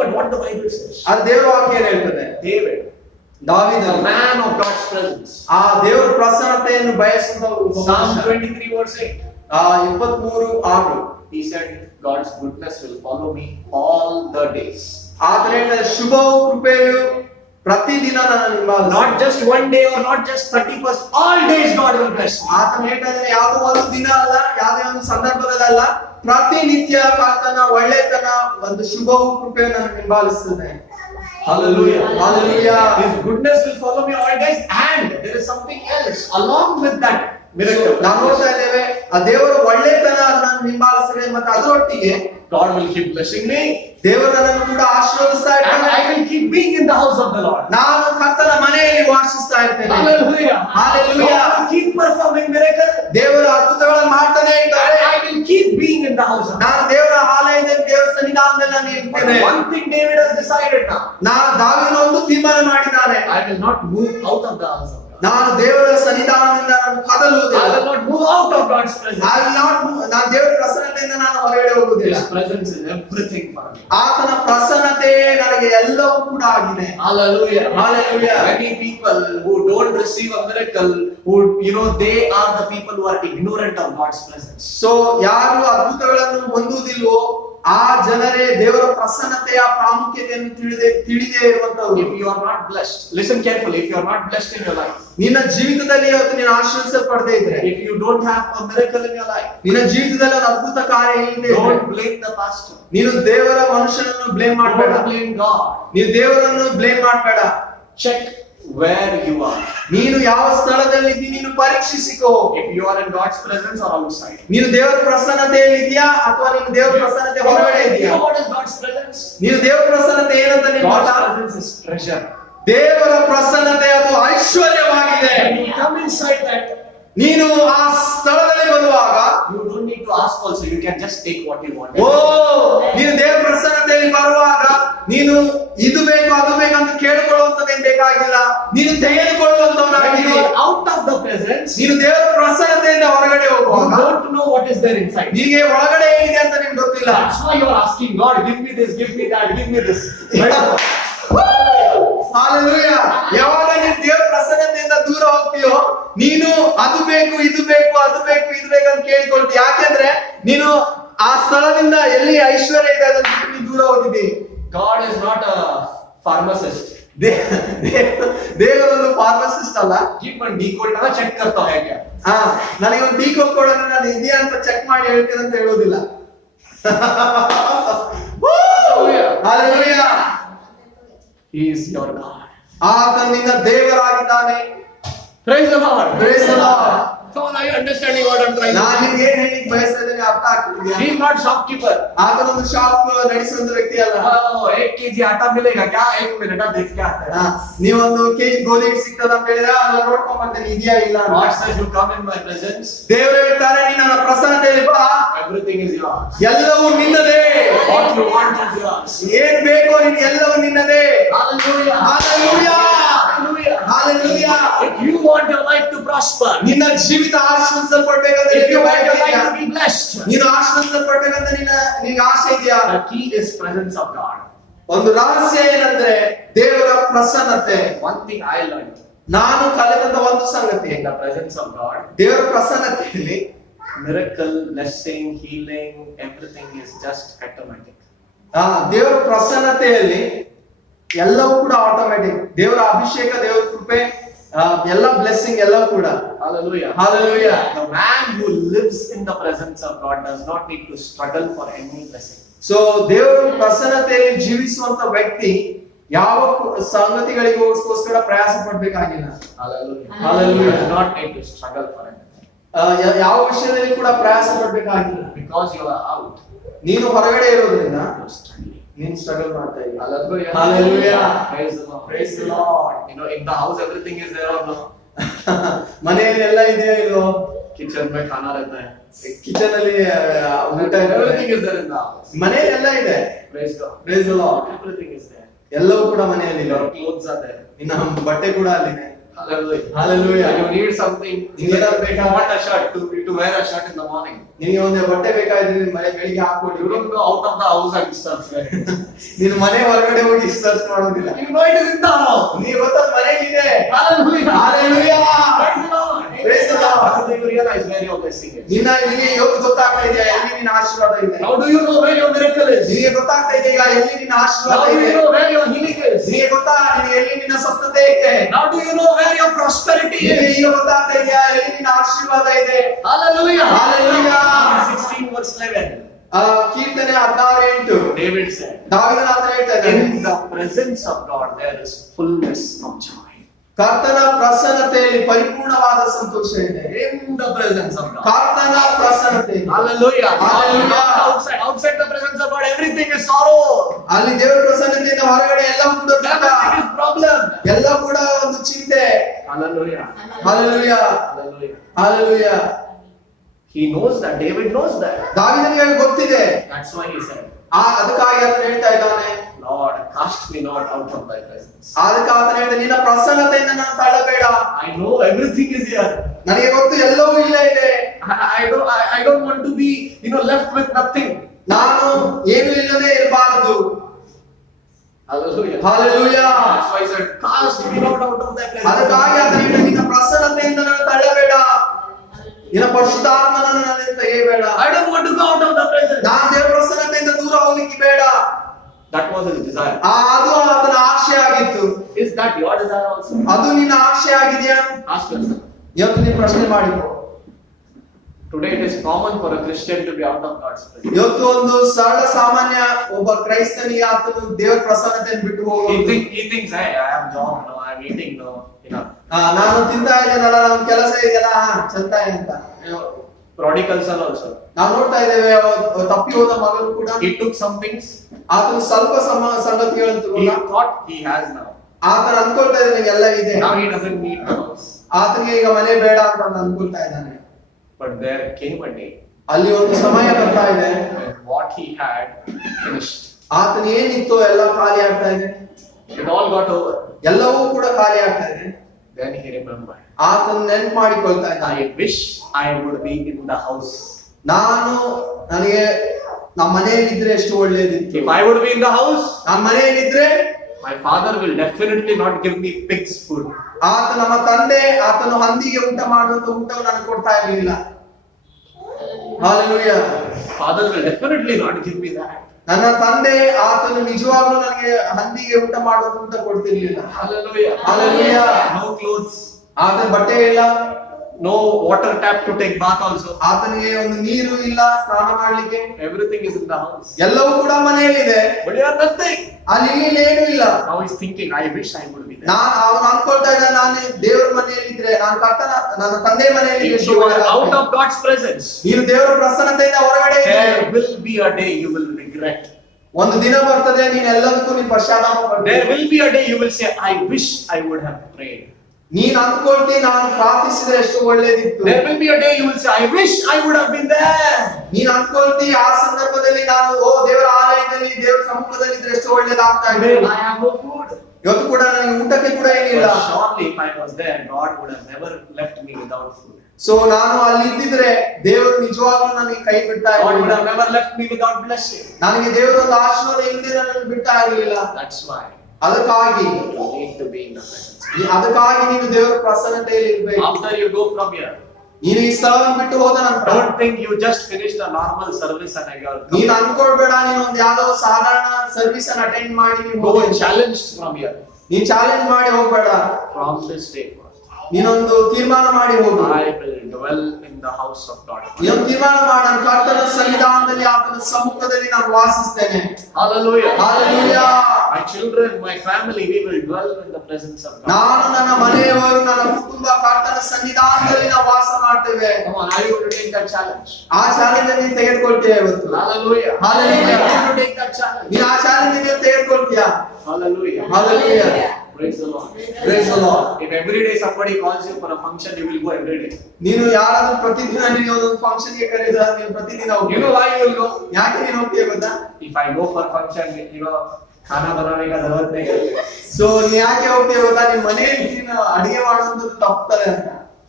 but what the Bible says. ಅದು ದೇವರ ವಾಕ್ಯ ಏನ್ ಹೇಳ್ತದೆ? David, ದಾವೀದ, the man of God's presence. ಆ ದೇವರ ಪ್ರಸನ್ನತೆಯನ್ನು ಬಯಸುವ Psalm 23 verse 8. 23:6 He said, God's goodness will follow me all the days. ಆತನ ಶುಭವು ಕೃಪೆಯು ಪ್ರತಿದಿನ ನನ್ನನ್ನು ಹಿಂಬಾಲಿಸುತ್ತದೆ. Not just one day or not just 31st, all days God will bless me. ಆತನ ಹೇಳ್ತಾನೆ ಯಾವುದೋ ಒಂದು ದಿನ ಅಲ್ಲ, ಯಾವುದೇ ಒಂದು ಸಂದರ್ಭದಲ್ಲಿ ಅಲ್ಲ, ಪ್ರತಿನಿತ್ಯ ಆತನ ಒಳ್ಳೆತನ ಒಂದು ಶುಭವು ಕೃಪೆಯು ನನ್ನನ್ನು ಹಿಂಬಾಲಿಸುತ್ತದೆ. Hallelujah. Hallelujah. His goodness will follow me all days, and there is something else along with that miracle. ನಾವು ನೋಡ್ತಾ ಇದ್ದೇವೆ ಆ ದೇವರ ಒಳ್ಳೆತನ ನನ್ನನ್ನು ಹಿಂಬಾಲಿಸುತ್ತದೆ ಮತ್ತು ಅದರೊಟ್ಟಿಗೆ God will keep blessing me. ದೇವರು ನನ್ನನ್ನು ಕೂಡ ಆಶೀರ್ವದಿಸ್ತಾ And ಇರ್ತಾನೆ. I will keep being in the house of the Lord. ನಾನು ಕರ್ತನ ಮನೆಯಲ್ಲಿ ವಾಸಿಸ್ತಾ ಇರ್ತೇನೆ. Hallelujah. Hallelujah. God will keep performing miracle. ದೇವರ ಅದ್ಭುತಗಳನ್ನು ಮಾಡ್ತಾನೆ ಇರ್ತಾರೆ. I will keep being in the house of God. ನಾನು ದೇವರ ಆಲಯದಲ್ಲಿ ದೇವರ ಸನ್ನಿಧಾನದಲ್ಲಿ ನಾನು ಇರ್ತೇನೆ. But one thing David has decided now. ದಾವೀದನು ಒಂದು ತೀರ್ಮಾನ ಮಾಡಿದ್ದಾನೆ. I will not move out of the house of God. ನಾನು ದೇವರ ಸನ್ನಿಧಾನದಿಂದ ನಾನು I ಕದಲುವುದಿಲ್ಲ. will not move out of God's presence. ನಾನು ದೇವರ ಪ್ರಸನ್ನತೆಯಿಂದ ನಾನು ಹೊರಗಡೆ ಹೋಗುವುದಿಲ್ಲ. His presence is everything for me. ಆತನ ಪ್ರಸನ್ನತೆ ನನಗೆ ಎಲ್ಲವೂ ಕೂಡ ಆಗಿದೆ. Hallelujah. Hallelujah. Many people who don't receive a miracle, who they are the people who are ignorant of God's presence. So ಯಾರು ಅದ್ಭುತಗಳನ್ನು ಹೊಂದುವುದಿಲ್ವೋ ಆ ಜನರೇ ದೇವರ ಪ್ರಸನ್ನತೆಯ ಪ್ರಾಮುಖ್ಯತೆಯನ್ನು ತಿಳಿದೇ ಇರುವಂತವರು. If you are not blessed, listen carefully. If you are not blessed in your life, ನಿನ್ನ ಜೀವಿತದಲ್ಲಿ ಇವತ್ತು ನೀನು ಆಶೀರ್ವದಿಸಲ್ಪಡದೇ ಇದ್ರೆ, if you don't have a miracle in your life, ನಿನ್ನ ಜೀವಿತದಲ್ಲಿ ಒಂದು ಅದ್ಭುತ ಕಾರ್ಯ ಇಲ್ಲದೆ ಇದ್ರೆ, don't blame the pastor. ನೀನು ದೇವರ ಮನುಷ್ಯನನ್ನು ಬ್ಲೇಮ್ ಮಾಡಬೇಡ. Don't blame God. ನೀನು ದೇವರನ್ನು ಬ್ಲೇಮ್ ಮಾಡಬೇಡ. Check where you are. ನೀನು ಯಾವ ಸ್ಥಳದಲ್ಲಿ ಇದ್ದೀ ನೀನು ಪರೀಕ್ಷಿಸಿಕೋ. If you are in God's presence or outside. ನೀನು ದೇವರ ಪ್ರಸನ್ನತೆಯಲ್ಲಿ ಇದೆಯಾ ಅಥವಾ ನೀನು ದೇವರ ಪ್ರಸನ್ನತೆ ಹೊರಗಡೆ You ಇದೆಯಾ? know what is God's presence? ನೀನು ದೇವರ ಪ್ರಸನ್ನತೆ ಏನಂತ ನೀನು God's ಗೊತ್ತಾ? presence is treasure. ದೇವರ ಪ್ರಸನ್ನತೆ ಅದು ಐಶ್ವರ್ಯವಾಗಿದೆ. When you come inside that, ನೀನು ಆ ಸ್ಥಳದಲ್ಲಿ ಬರುವಾಗ you don't need to ask also. You can just take what you want. ಓ ನೀನು ದೇವರ ಪ್ರಸನ್ನತೆಯಲ್ಲಿ ಬರುವಾಗ ನೀನು ಇದು ಬೇಕು ಅದು ಬೇಕು ಅಂತ ಕೇಳಿಕೊಳ್ಳುವಂತದೇನು ಬೇಕಾಗಿಲ್ಲ. ನೀನು When ತೆಗೆದುಕೊಳ್ಳುವಂತವನಾಗಿ you are out of the presence, ನೀನು ದೇವರ ಪ್ರಸನ್ನತೆಯಿಂದ ಹೊರಗಡೆ you ಹೋಗುವಾಗ don't know what is there inside. ನಿನಗೆ ಒಳಗಡೆ ಏನಿದೆ ಅಂತ ನಿಮ್ಗೆ ಗೊತ್ತಿಲ್ಲ. That's why you are asking God, give me this, give me that, give me this. Hallelujah. ಯಾವಾಗ ನೀನು ದೇವರ ಪ್ರಸನ್ನತೆಯಿಂದ ದೂರ ಹೋಗ್ತೀಯೋ ನೀನು ಅದು ಬೇಕು ಇದು ಬೇಕು ಅದು ಬೇಕು ಇದು ಬೇಕು ಅಂತ ಕೇಳಿಕೊಳ್ತಿ. ಯಾಕೆಂದ್ರೆ ನೀನು ಆ ಸ್ಥಳದಿಂದ ಎಲ್ಲಿ ಐಶ್ವರ್ಯ ಇದೆ ಅದನ್ನ ಬಿಟ್ಟು ನೀನು ದೂರ ಹೋಗಿದ್ದಿ. God is not a pharmacist. ದೇವರೊಂದು ಫಾರ್ಮಸಿಸ್ಟ್ ಅಲ್ಲ. Keep on decode ना check करता है क्या? ಹಾ ನನಗೆ ಒಂದು ಟೀ ಕೊಡೋಣ ನಾನು ಇದೆಯಾ ಅಂತ ಚೆಕ್ ಮಾಡಿ ಹೇಳ್ತೀನಿ ಅಂತ ಹೇಳೋದಿಲ್ಲ. Hallelujah. He is your God. ಆತ ನಿನ್ನ ದೇವರಾಗಿದ್ದಾನೆ. Praise the Lord. Praise the Lord. So now you understanding what I'm trying to ನಾನು say. ನಿಮ್ಗೆ ಏನ್ ಹೇಳಿಕ್ ಬಯಸ್ತಾ ಇದ್ದೇನೆ ಅರ್ಥ ಆಗ್ತಿದ್ಯಾ? He is not shopkeeper. ಆತನೊಂದು ಶಾಪ್ ನಡೆಸುವಂತ ವ್ಯಕ್ತಿ ಅಲ್ಲ. Oh, 1 kg आटा मिलेगा क्या? 1 मिनट देख के आता है. ನೀವೊಂದು ಕೆಜಿ ಗೋಧಿ ಹಿಟ್ಟು ಸಿಗ್ತದ ಅಂತ ಹೇಳಿದ್ರೆ ಅದನ್ನ ನೋಡ್ಕೊಂಡ್ ಬರ್ತೀನಿ ಇದೆಯಾ ಇಲ್ಲ ಅಂತ. God says you come in my presence. ದೇವರು ಹೇಳ್ತಾರೆ ನೀನು ನನ್ನ ಪ್ರಸನ್ನತೆಯಲ್ಲಿ ಬಾ, Everything is yours. ಎಲ್ಲವೂ ನಿನ್ನದೇ. What you want is yours. ಏನ್ ಬೇಕೋ ನಿನ್ ಎಲ್ಲವೂ ನಿನ್ನದೇ. Hallelujah. Hallelujah. Hallelujah. Hallelujah. If you want your life to prosper, ನಿನ್ನ ಜೀವಿತ ಆಶೀರ್ವದಿಸಲ್ಪಡಬೇಕಂತ if you want your life to be blessed, ನೀನು ಆಶೀರ್ವದಿಸಲ್ಪಡಬೇಕಂತ ನಿನಗೆ ಆಸೆ ಇದೆಯಾ? the key is presence of God. ಒಂದು ರಹಸ್ಯ ಏನಂದ್ರೆ ದೇವರ ಪ್ರಸನ್ನತೆ. One thing I learned ನಾನು ಕಲಿತಂತ ಒಂದು ಸಂಗತಿ, in the presence of God, ದೇವರ ಪ್ರಸನ್ನತೆಯಲ್ಲಿ miracle, blessing, healing, everything is just automatic. ದೇವರ ಪ್ರಸನ್ನತೆಯಲ್ಲಿ ಎಲ್ಲವೂ ಕೂಡ ಆಟೋಮ್ಯಾಟಿಕ್. ದೇವರ ಅಭಿಷೇಕ, ದೇವರ ಕೃಪೆ, ಎಲ್ಲ ಬ್ಲೆಸ್ಸಿಂಗ್ ಎಲ್ಲ ಕೂಡ. Hallelujah. Hallelujah. The man who lives in the presence of God does not need to struggle for any blessing. So ದೇವರ ಪ್ರಸನ್ನತೆಯಲ್ಲಿ ಜೀವಿಸುವಂತ ವ್ಯಕ್ತಿ ಯಾವ ಸಂಗತಿಗಳಿಗೋಸ್ಕರ ಪ್ರಯಾಸ ಪಡ್ಬೇಕಾಗಿಲ್ಲ. Hallelujah. Hallelujah. Does not need to struggle for anything. ಯಾವ ವಿಷಯದಲ್ಲಿ ಕೂಡ ಪ್ರಯಾಸ ಪಡ್ಬೇಕಾಗಿಲ್ಲ. Because you are out, ನೀನು ಹೊರಗಡೆ ಇರೋದ್ರಿಂದ you are struggling. ನೀನು ಸ್ಟ್ರಗಲ್ ಮಾಡ್ತಾ ಇದ್ದೀಯ. Hallelujah. Hallelujah. Praise the Lord. Praise the Lord. You know, in the house everything is there or no? ಮನೆಯಲ್ಲಿ ಎಲ್ಲ ಇದೆಯೋ ಇಲ್ವೋ? Kitchen में खाना रहता है. ಕಿಚನ್ ಅಲ್ಲಿ ಊಟ Everything ಇರುತ್ತೆ. is there in the house. ಮನೆಯಲ್ಲಿ ಎಲ್ಲ ಇದೆ. Praise God. Praise the Lord. Everything is there. ಎಲ್ಲವೂ ಕೂಡ ಮನೆಯಲ್ಲಿ ಇದೆ. Your clothes are there. ಇನ್ನು ಬಟ್ಟೆ ಕೂಡ ಅಲ್ಲಿದೆ. Hallelujah. Hallelujah. You need something. You want a shirt to wear a shirt in the morning. ನಿನಗೆ ಒಂದು ಬಟ್ಟೆ ಬೇಕಾದ್ರೆ ಬೆಳಿಗ್ಗೆ ಹಾಕೊಳ್ಳಿ. You don't go out of the house and start wearing. ನೀನು ಮನೆ ಹೊರಗಡೆ ಹೋಗಿ ಸರ್ಚ್ ಮಾಡೋದಿಲ್ಲ. You know it is in the house. ನೀನು ಗೊತ್ತಾ ಮನೆಯಲ್ಲಿ ಇದೆ. Hallelujah. Hallelujah. Praise the Lord. Praise the Lord. How do you realize where your blessing is? ನಿನಗೆ ಇವತ್ತು ಗೊತ್ತಾಗ್ತಾ ಇದೆಯಾ ಎಲ್ಲಿ ನಿನ್ನ ಆಶೀರ್ವಾದ ಇದೆ? How do you know where your miracle is? ನಿನಗೆ ಗೊತ್ತಾಗ್ತಾ ಇದೆಯಾ ಎಲ್ಲಿ ನಿನ್ನ ಆಶೀರ್ವಾದ How do ಇದೆ? you know where your healing is? ನಿನಗೆ ಗೊತ್ತಾ ನಿನಗೆ ಎಲ್ಲಿ ನಿನ್ನ ಸ್ವಸ್ಥತೆ ಇದೆ? How do you know where your prosperity ನಿನಗೆ is? ಈಗ ಗೊತ್ತಾಗ್ತಾ ಇದೆಯಾ ಎಲ್ಲಿ ನಿನ್ನ ಆಶೀರ್ವಾದ ಇದೆ? Hallelujah. Hallelujah. 16 verse 11. ಕೀರ್ತನೆ 16:8 David said, ದಾವೀದನ ಆತ ಹೇಳ್ತಾ ಇದ್ದಾನೆ, in the presence of God there is fullness of joy. ಕರ್ತನ ಪ್ರಸನ್ನತೆಯಲ್ಲಿ ಪರಿಪೂರ್ಣವಾದ ಸಂತೋಷ ಇದೆ. In the presence of God. ಕರ್ತನ ಪ್ರಸನ್ನತೆ. Hallelujah. Hallelujah. Not outside. Outside the presence of God everything is sorrow. ಅಲ್ಲಿ ದೇವರ ಪ್ರಸನ್ನತೆಯಿಂದ ಹೊರಗಡೆ ಎಲ್ಲವೂ ಕೂಡ ದುಃಖ, Everything is problem. ಎಲ್ಲ ಕೂಡ ಒಂದು ಚಿಂತೆ. Hallelujah. Hallelujah. Hallelujah. Hallelujah. He knows that. David knows that. ದಾವೀದನಿಗೆ ಗೊತ್ತಿದೆ. That's why he said, ಅದಕ್ಕಾಗಿ ಆತನು ಹೇಳ್ತಾ ಇದ್ದಾನೆ, Lord, cast me not out of thy presence. ಅದಕ್ಕೆ ಆತನು ಹೇಳ್ತಾನೆ, ನಿನ್ನ ಪ್ರಸನ್ನತೆಯಿಂದ ನಾನು ತಳ್ಳಬೇಡ. I know everything is here. ನನಗೆ ಗೊತ್ತು ಎಲ್ಲವೂ ಇಲ್ಲೇ ಇದೆ. I don't want to be, left with nothing. ನಾನು ಏನು ಇಲ್ಲದೆ ಇರಬಾರದು. Hallelujah. Hallelujah. That's why I said, cast me not out of thy presence. ಅದಕ್ಕಾಗಿ ಆತನು ಹೇಳ್ತಾನೆ, ನಿನ್ನ ಪ್ರಸನ್ನತೆಯಿಂದ ನಾನು ತಳ್ಳಬೇಡ, ನಿನ್ನ ಪರಿಶುದ್ಧಾತ್ಮನನ್ನು ನನ್ನಿಂದ ತೆಗೆಯಬೇಡ. I don't want to go out of the presence. ನಾನು ದೇವರ ಪ್ರಸನ್ನತೆಯಿಂದ ದೂರ ಹೋಗ್ಲಿಕ್ಕೆ ಬೇಡ. That was his desire. ಅದು ಆತನ ಆಶೆ ಆಗಿತ್ತು. Is that your desire also? ಅದು ನಿನ್ನ ಆಶೆ ಆಗಿದೆಯಾ? Ask yourself. ಇವತ್ತು ನೀನು ಪ್ರಶ್ನೆ ಮಾಡಿಕೊ. Today it is common for a Christian to be out of God's presence. ಇವತ್ತು ಒಂದು ಸರಳ ಸಾಮಾನ್ಯ ಒಬ್ಬ ಕ್ರೈಸ್ತನಿಗೆ ಆತನು ದೇವರ ಪ್ರಸನ್ನತೆಯನ್ನು ಬಿಟ್ಟು ಹೋಗೋದು. He thinks, hey, I have job, no, I am eating, no, ನಾನು ತಿಂತಾ ಇದ್ದೇನಲ್ಲ, ನನ್ನ ಕೆಲಸ ಇದೆಯಲ್ಲ, ಚಂದ ಅಂತ. Prodigal son also. ನಾವು ನೋಡ್ತಾ ಇದ್ದೇವೆ, ತಪ್ಪಿ ಹೋದ ಮಗನು ಕೂಡ He took some things. ಆತನು ಸ್ವಲ್ಪ ಸಂಗತಿಗಳನ್ನು He thought he has now. ಆತನು ಅನ್ಕೊಳ್ತಾ ಇದ್ದಾನೆ ಎಲ್ಲ ಇದೆ. Now he doesn't need the house. ಆತನಿಗೆ ಈಗ ಮನೆ ಬೇಡ ಅಂತ ಅನ್ಕೊಳ್ತಾ ಇದ್ದಾನೆ. But there came a day ಅಲ್ಲಿ ಒಂದು ಸಮಯ ಬರ್ತಾ ಇದೆ, when what he had finished. ಆತನ ಏನಿತ್ತು ಎಲ್ಲ ಖಾಲಿ ಆಗ್ತಾ ಇದೆ. It all got over. ಎಲ್ಲವೂ ಕೂಡ ಖಾಲಿ ಆಗ್ತಾ ಇದೆ. Then he remembered. ಆತನ ನೆನ್ಪು ಮಾಡಿಕೊಳ್ತಾ ಇದ್ದಾನೆ, I wish I would be in the house. ನನಗೆ ನಮ್ಮ ಮನೆಯಲ್ಲಿದ್ರೆ ಎಷ್ಟು ಒಳ್ಳೇದಿತ್ತು. If I would be in the house, ನಮ್ಮ ಮನೆಯಲ್ಲಿದ್ರೆ my father will definitely not give me pig's food. ನಮ್ಮ ತಂದೆ ಆತನು ಹಂದಿಗೆ ಊಟ ಮಾಡುವಂತ ಊಟವನ್ನು ನನಗೆ ಕೊಡ್ತಾ ಇರಲಿಲ್ಲ. Hallelujah. Father will definitely not give me that. ನನ್ನ ತಂದೆ ಆತನು ನಿಜವಾಗ್ಲೂ ನನಗೆ ಹಂದಿಗೆ ಊಟ ಮಾಡುವಂತ ಊಟ ಕೊಡ್ತಿರ್ಲಿಲ್ಲ. Hallelujah. Hallelujah. No clothes. ಆತನ ಬಟ್ಟೆ ಇಲ್ಲ. No water tap to take bath also. ಆತನಿಗೆ ಒಂದು ನೀರು ಇಲ್ಲ ಸ್ನಾನ ಮಾಡ್ಲಿಕ್ಕೆ. Everything is in the house. ಎಲ್ಲವೂ ಕೂಡ ಮನೆಯಲ್ಲಿದೆ. But you have nothing. ಅಲ್ಲಿ ಏನು ಇಲ್ಲ. Now he's thinking, I wish I would be there. ಅವನು ಅನ್ಕೊಳ್ತಾ ಇದ್ದ, ನಾನು ದೇವರ ಮನೆಯಲ್ಲಿದ್ರೆ, ನಾನು ನನ್ನ ತಂದೆ ಮನೆಯಲ್ಲಿ. If you are out of God's presence, ನೀನು ದೇವರ ಪ್ರಸನ್ನತೆಯಿಂದ ಹೊರಗಡೆ ಇದ್ರೆ, there will be a day you will regret. ಒಂದು ದಿನ ಬರ್ತದೆ, ನೀನು ಎಲ್ಲದಕ್ಕೂ ನೀನು ಪಶ್ಚಾತ್ತಾಪ ಪಡ್ತೀಯ. There will be a day you will say, I wish I would have prayed. ನೀನು ಅನ್ಕೊಳ್ತಿ, ನಾನು ಪ್ರಾರ್ಥಿಸಿದ್ರೆ ಎಷ್ಟು ಒಳ್ಳೇದಿತ್ತು. There will be a day you will say, I wish I would have been there. ನೀನು ಅನ್ಕೊಳ್ತಿ, ಆ ಸಂದರ್ಭದಲ್ಲಿ ನಾನು ದೇವರ ಆಲಯದಲ್ಲಿ ದೇವರ ಸಮ್ಮುಖದಲ್ಲಿ ಇದ್ರೆ ಎಷ್ಟು ಒಳ್ಳೇದಾಗ್ತಾ ಇದೆ. I have no food. ಇವತ್ತು ಕೂಡ ನನಗೆ ಊಟಕ್ಕೆ ಕೂಡ ಏನಿಲ್ಲ. But surely if I was there, God would have never left me without food. So ನಾನು ಅಲ್ಲಿ ಇದ್ದಿದ್ರೆ ದೇವರು ನಿಜವಾಗ್ಲೂ ನನಗೆ ಕೈ ಬಿಡ್ತಾ God would ಇರಲಿಲ್ಲ. have never left me without blessing. ನನಗೆ ದೇವರ ಒಂದು ಆಶೀರ್ವಾದ ಇಲ್ಲದೆ ನನ್ನನ್ನು ಬಿಡ್ತಾ ಇರಲಿಲ್ಲ. That's why ಅದಕ್ಕಾಗಿ you need to be in the presence. ಅದಕ್ಕಾಗಿ ನೀನು ದೇವರ ಪ್ರಸನ್ನತೆಯಲ್ಲಿ ಇರಬೇಕು. After you go from here, ನೀನು ಈ ಸ್ಥಳವನ್ನು ಬಿಟ್ಟು ಹೋದ ನಂತರ, don't think you just finished a normal service and you are ನೀನು ಅನ್ಕೊಳ್ಬೇಡ, ನೀನು ಒಂದು ಯಾವ್ದೋ ಸಾಧಾರಣ ಸರ್ವಿಸ್ ಅನ್ನು ಅಟೆಂಡ್ ಮಾಡಿ ನೀವು go challenged from here. ನೀನು ಚಾಲೆಂಜ್ ಮಾಡಿ ಹೋಗ್ಬೇಡ. From this day forth, ನೀನೊಂದು ತೀರ್ಮಾನ ಮಾಡಿ ಹೋಗು. I will dwell in the house of God. ನೀನು ತೀರ್ಮಾನ ಮಾಡಿ, ನಾನು ಕರ್ತನ ಸನ್ನಿಧಾನದಲ್ಲಿ ಆತನ ಸಮ್ಮುಖದಲ್ಲಿ ನಾನು ವಾಸಿಸ್ತೇನೆ. Hallelujah. Hallelujah. My children, my family, we will dwell in the presence of God. ನಾನು, ನನ್ನ ಮನೆಯವರು, ನನ್ನ ಕುಟುಂಬ ಕರ್ತನ ಸನ್ನಿಧಾನದಲ್ಲಿ ನಾವು ವಾಸ ಮಾಡ್ತೇವೆ. Come on, are you going to take that challenge? ಆ ಚಾಲೆಂಜ್ ನೀನು ತೆಗೆದುಕೊಳ್ತೀಯ ಇವತ್ತು. Hallelujah. Hallelujah. Are you going to take that challenge? ನೀನು ಆ ಚಾಲೆಂಜ್ ನೀನು ತೆಗೆದುಕೊಳ್ತೀಯ. Hallelujah. Hallelujah. Praise the Lord. Praise the Lord. If every day somebody calls you for a function, you will go every day. ನೀನು ಯಾರಾದ್ರೂ ಪ್ರತಿದಿನ ನೀನು ಒಂದು function ಗೆ ಕರೆದ, ನೀನು ಪ್ರತಿದಿನ You ಹೋಗ್ತೀಯ. know why you will go? ಯಾಕೆ ನೀನು ಹೋಗ್ತೀಯ ಗೊತ್ತಾ? If I go for function, खाना बनाने का जरूरत नहीं है. ಸೊ ನೀ ಯಾಕೆ ಹೋಗ್ತೀಯ ಗೊತ್ತಾ? ನಿಮ್ ಮನೆಯಲ್ಲಿ ನೀನು ಅಡಿಗೆ ಮಾಡುವಂತದ್ದು ತಪ್ಪುತ್ತದೆ ಅಂತ.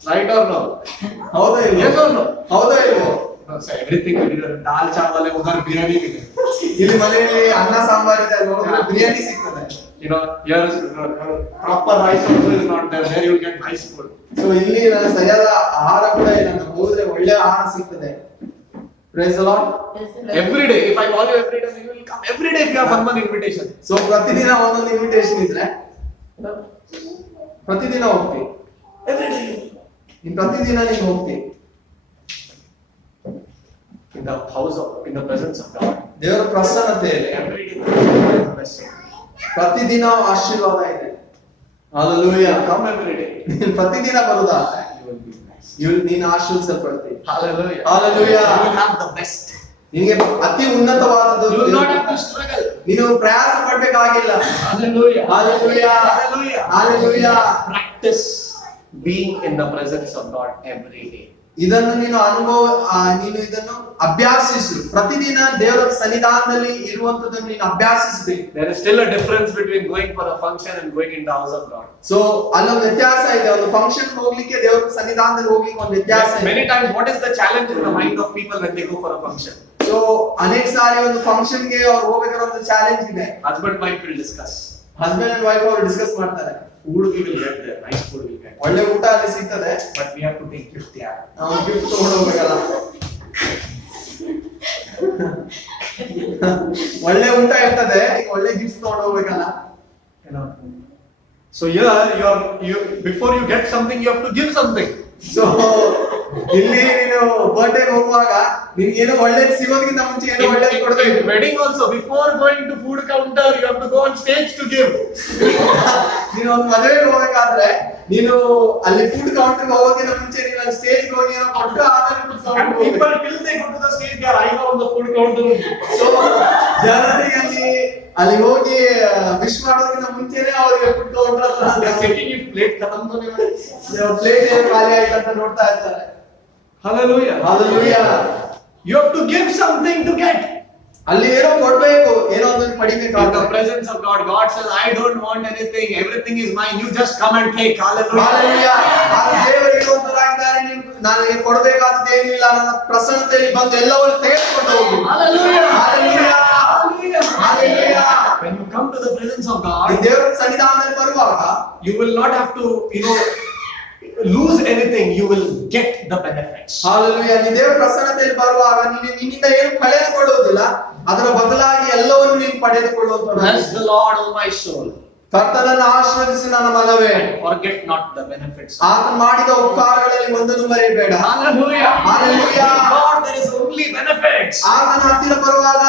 Right or no? ಹೌದಾ ಇಲ್ವೋ? Yes or no? ಹೌದಾ ಇಲ್ವೋ? No, sir, everything will be दाल चावल है, उधर बिरयानी भी है. ಇಲ್ಲಿ ಮನೆಯಲ್ಲಿ ಅನ್ನ ಸಾಂಬಾರ್ ಇದೆ, ಅಲ್ಲಿ ಹೋದ್ರೆ ಬಿರಿಯಾನಿ ಸಿಗ್ತದೆ. Here proper rice also is not there. There you will get nice food. So ಇಲ್ಲಿ ನನ್ನ ಸರಿಯಾದ ಆಹಾರ ಕೂಡ ಇಲ್ಲ, ನಾನು ಹೋದ್ರೆ ಒಳ್ಳೆ ಆಹಾರ ಸಿಗ್ತದೆ. Praise the Lord. Every day, if I call you every day, you will come. Every day if you have one invitation. So ಪ್ರತಿದಿನ ಒಂದೊಂದು ಇನ್ವಿಟೇಷನ್ ಇದ್ರೆ ಪ್ರತಿದಿನ ಹೋಗ್ತಿ. Every day. ನೀನು ಪ್ರತಿದಿನ ನೀನು ಹೋಗ್ತಿ. In the house of, in the presence of God. ದೇವರ ಪ್ರಸನ್ನತೆಯಲ್ಲಿ Every day there is a blessing. ಪ್ರತಿದಿನ ಆಶೀರ್ವಾದ ಇದೆ. Hallelujah. Come every day. ನೀನು ಪ್ರತಿದಿನ ಬರುದಾದ್ರೆ You will be blessed. ನೀನು ಆಶೀರ್ವದಿಸಲ್ಪಡ್ತಿ. Hallelujah. Hallelujah. You will have the best. ನಿನಗೆ ಅತಿ ಉನ್ನತವಾದದ್ದು. You will not have to struggle. ನೀನು ಪ್ರಯಾಸ ಪಡಬೇಕಾಗಿಲ್ಲ. Hallelujah. Hallelujah. Hallelujah. Hallelujah. Practice being in the presence of God every day. ಇದನ್ನು ನೀನು ನೀನು ಇದನ್ನು ಅಭ್ಯಾಸಿಸು. ಪ್ರತಿದಿನ ದೇವರ ಸನ್ನಿಧಾನದಲ್ಲಿ ಇರುವಂತದನ್ನು ನೀನು ಅಭ್ಯಾಸಿಸಬೇಕು. There is still a difference between going for a function and going in the house of God. So ಅಲ್ಲೊಂದು ವ್ಯತ್ಯಾಸ ಇದೆ. ಒಂದು ಫಂಕ್ಷನ್ ಹೋಗ್ಲಿಕ್ಕೆ ದೇವರ ಸನ್ನಿಧಾನದಲ್ಲಿ ಹೋಗ್ಲಿಕ್ಕೆ ಒಂದು ವ್ಯತ್ಯಾಸ ಇದೆ. Many times what is the challenge in the mind of people when they go for a function? So ಅನೇಕ ಸಾರಿ ಒಂದು ಫಂಕ್ಷನ್ ಗೆ ಅವ್ರು ಹೋಗ್ಬೇಕಾದ್ರೆ ಒಂದು ಚಾಲೆಂಜ್ ಇದೆ. Husband wife will discuss. Husband and wife ಅವರು ಡಿಸ್ಕಸ್ ಮಾಡ್ತಾರೆ. Food we will get there, nice food we will get. ಒಳ್ಳೆ ಊಟ ಅಲ್ಲಿ ಸಿಗ್ತದೆ, But we have to take gift there. ನಾವು ಗಿಫ್ಟ್ ತಗೊಂಡು ಹೋಗ್ಬೇಕಲ್ಲ. ಒಳ್ಳೆ ಊಟ ಇರ್ತದೆ, ಈಗ ಒಳ್ಳೆ ಗಿಫ್ಟ್ ತಗೊಂಡು ಹೋಗ್ಬೇಕಲ್ಲ. You know. So here you before you get something you have to give something. So ಇಲ್ಲಿ ನೀನು ಬರ್ತ್ಡೇ ಹೋಗುವಾಗ ನಿನ್ಗೆ ಏನೋ ಒಳ್ಳೇದು ಸಿಗೋದಕ್ಕಿಂತ ಮುಂಚೆ ಏನೋ ಒಳ್ಳೇದು ಕೊಡ್ಬೇಕು. In wedding also before going to food counter you have to go on stage to give. ನೀನು ಒಂದು ಮದುವೆಗೆ ಹೋಗ್ಬೇಕಾದ್ರೆ ನೀನು ಅಲ್ಲಿ ಫುಡ್ ಕೌಂಟರ್ ಹೋಗೋದಕ್ಕಿಂತ ಮುಂಚೆ ನೀನು ಸ್ಟೇಜ್ ಹೋಗಿ ಏನೋ ಕೊಟ್ಟು ಆಮೇಲೆ And people till they go to the stage they are eyeing on the food counter. So ಜನರಿಗೆ ಅಲ್ಲಿ ಹೋಗಿ ವಿಶ್ ಮಾಡೋದಕ್ಕಿಂತ ಮುಂಚೆನೆ ಅವರಿಗೆ food counter They are checking if plate khatam to nahi hai. Plate ಏನು ಖಾಲಿ ಆಯ್ತು ಅಂತ ನೋಡ್ತಾ ಇರ್ತಾರೆ. Hallelujah. Hallelujah. You have to give something to get. ಅಲ್ಲಿ ಏನೋ ಕೊಡ್ಬೇಕು, ಏನೋ ಒಂದು In ಪಡಿಬೇಕಾಗುತ್ತೆ. the presence of God, God says, I don't want anything, everything is mine, you just come and take. Hallelujah. Hallelujah. ನಾನು ದೇವರು ಇರುವಂತರಾಗಿದ್ದಾರೆ, ನನಗೆ ಕೊಡಬೇಕಾದದ್ದು ಏನಿಲ್ಲ, ನನ್ನ ಪ್ರಸನ್ನತೆಯಲ್ಲಿ ಬಂದು ಎಲ್ಲವನ್ನು ತೆಗೆದುಕೊಂಡು ಹೋಗು. Hallelujah. Hallelujah. Hallelujah. When you come to the presence of ಈ God, ದೇವರ ಸನ್ನಿಧಾನದಲ್ಲಿ ಬರುವಾಗ you will not have to, lose anything, you will get the benefits. Hallelujah. ನೀ ದೇವರ ಪ್ರಸನ್ನತೆಯಲ್ಲಿ ಬರುವಾಗ ನಿನ್ನಿಂದ ಏನು ಕಳೆದುಕೊಳ್ಳುವುದಿಲ್ಲ, ಅದರ ಬದಲಾಗಿ ಎಲ್ಲವನ್ನು ನೀನು ಪಡೆದುಕೊಳ್ಳುವಂತ. Bless the Lord, O my soul. ಕರ್ತನನ್ನು ಆಶೀರ್ವದಿಸಿ ನನ್ನ ಮನವೇ, And forget not the benefits. ಆತನು ಮಾಡಿದ ಉಪಕಾರಗಳಲ್ಲಿ ಒಂದನ್ನು ಮರೆಯಬೇಡ. Hallelujah. Hallelujah. With God there is only benefits. ಆತನ ಹತ್ತಿರ ಬರುವಾಗ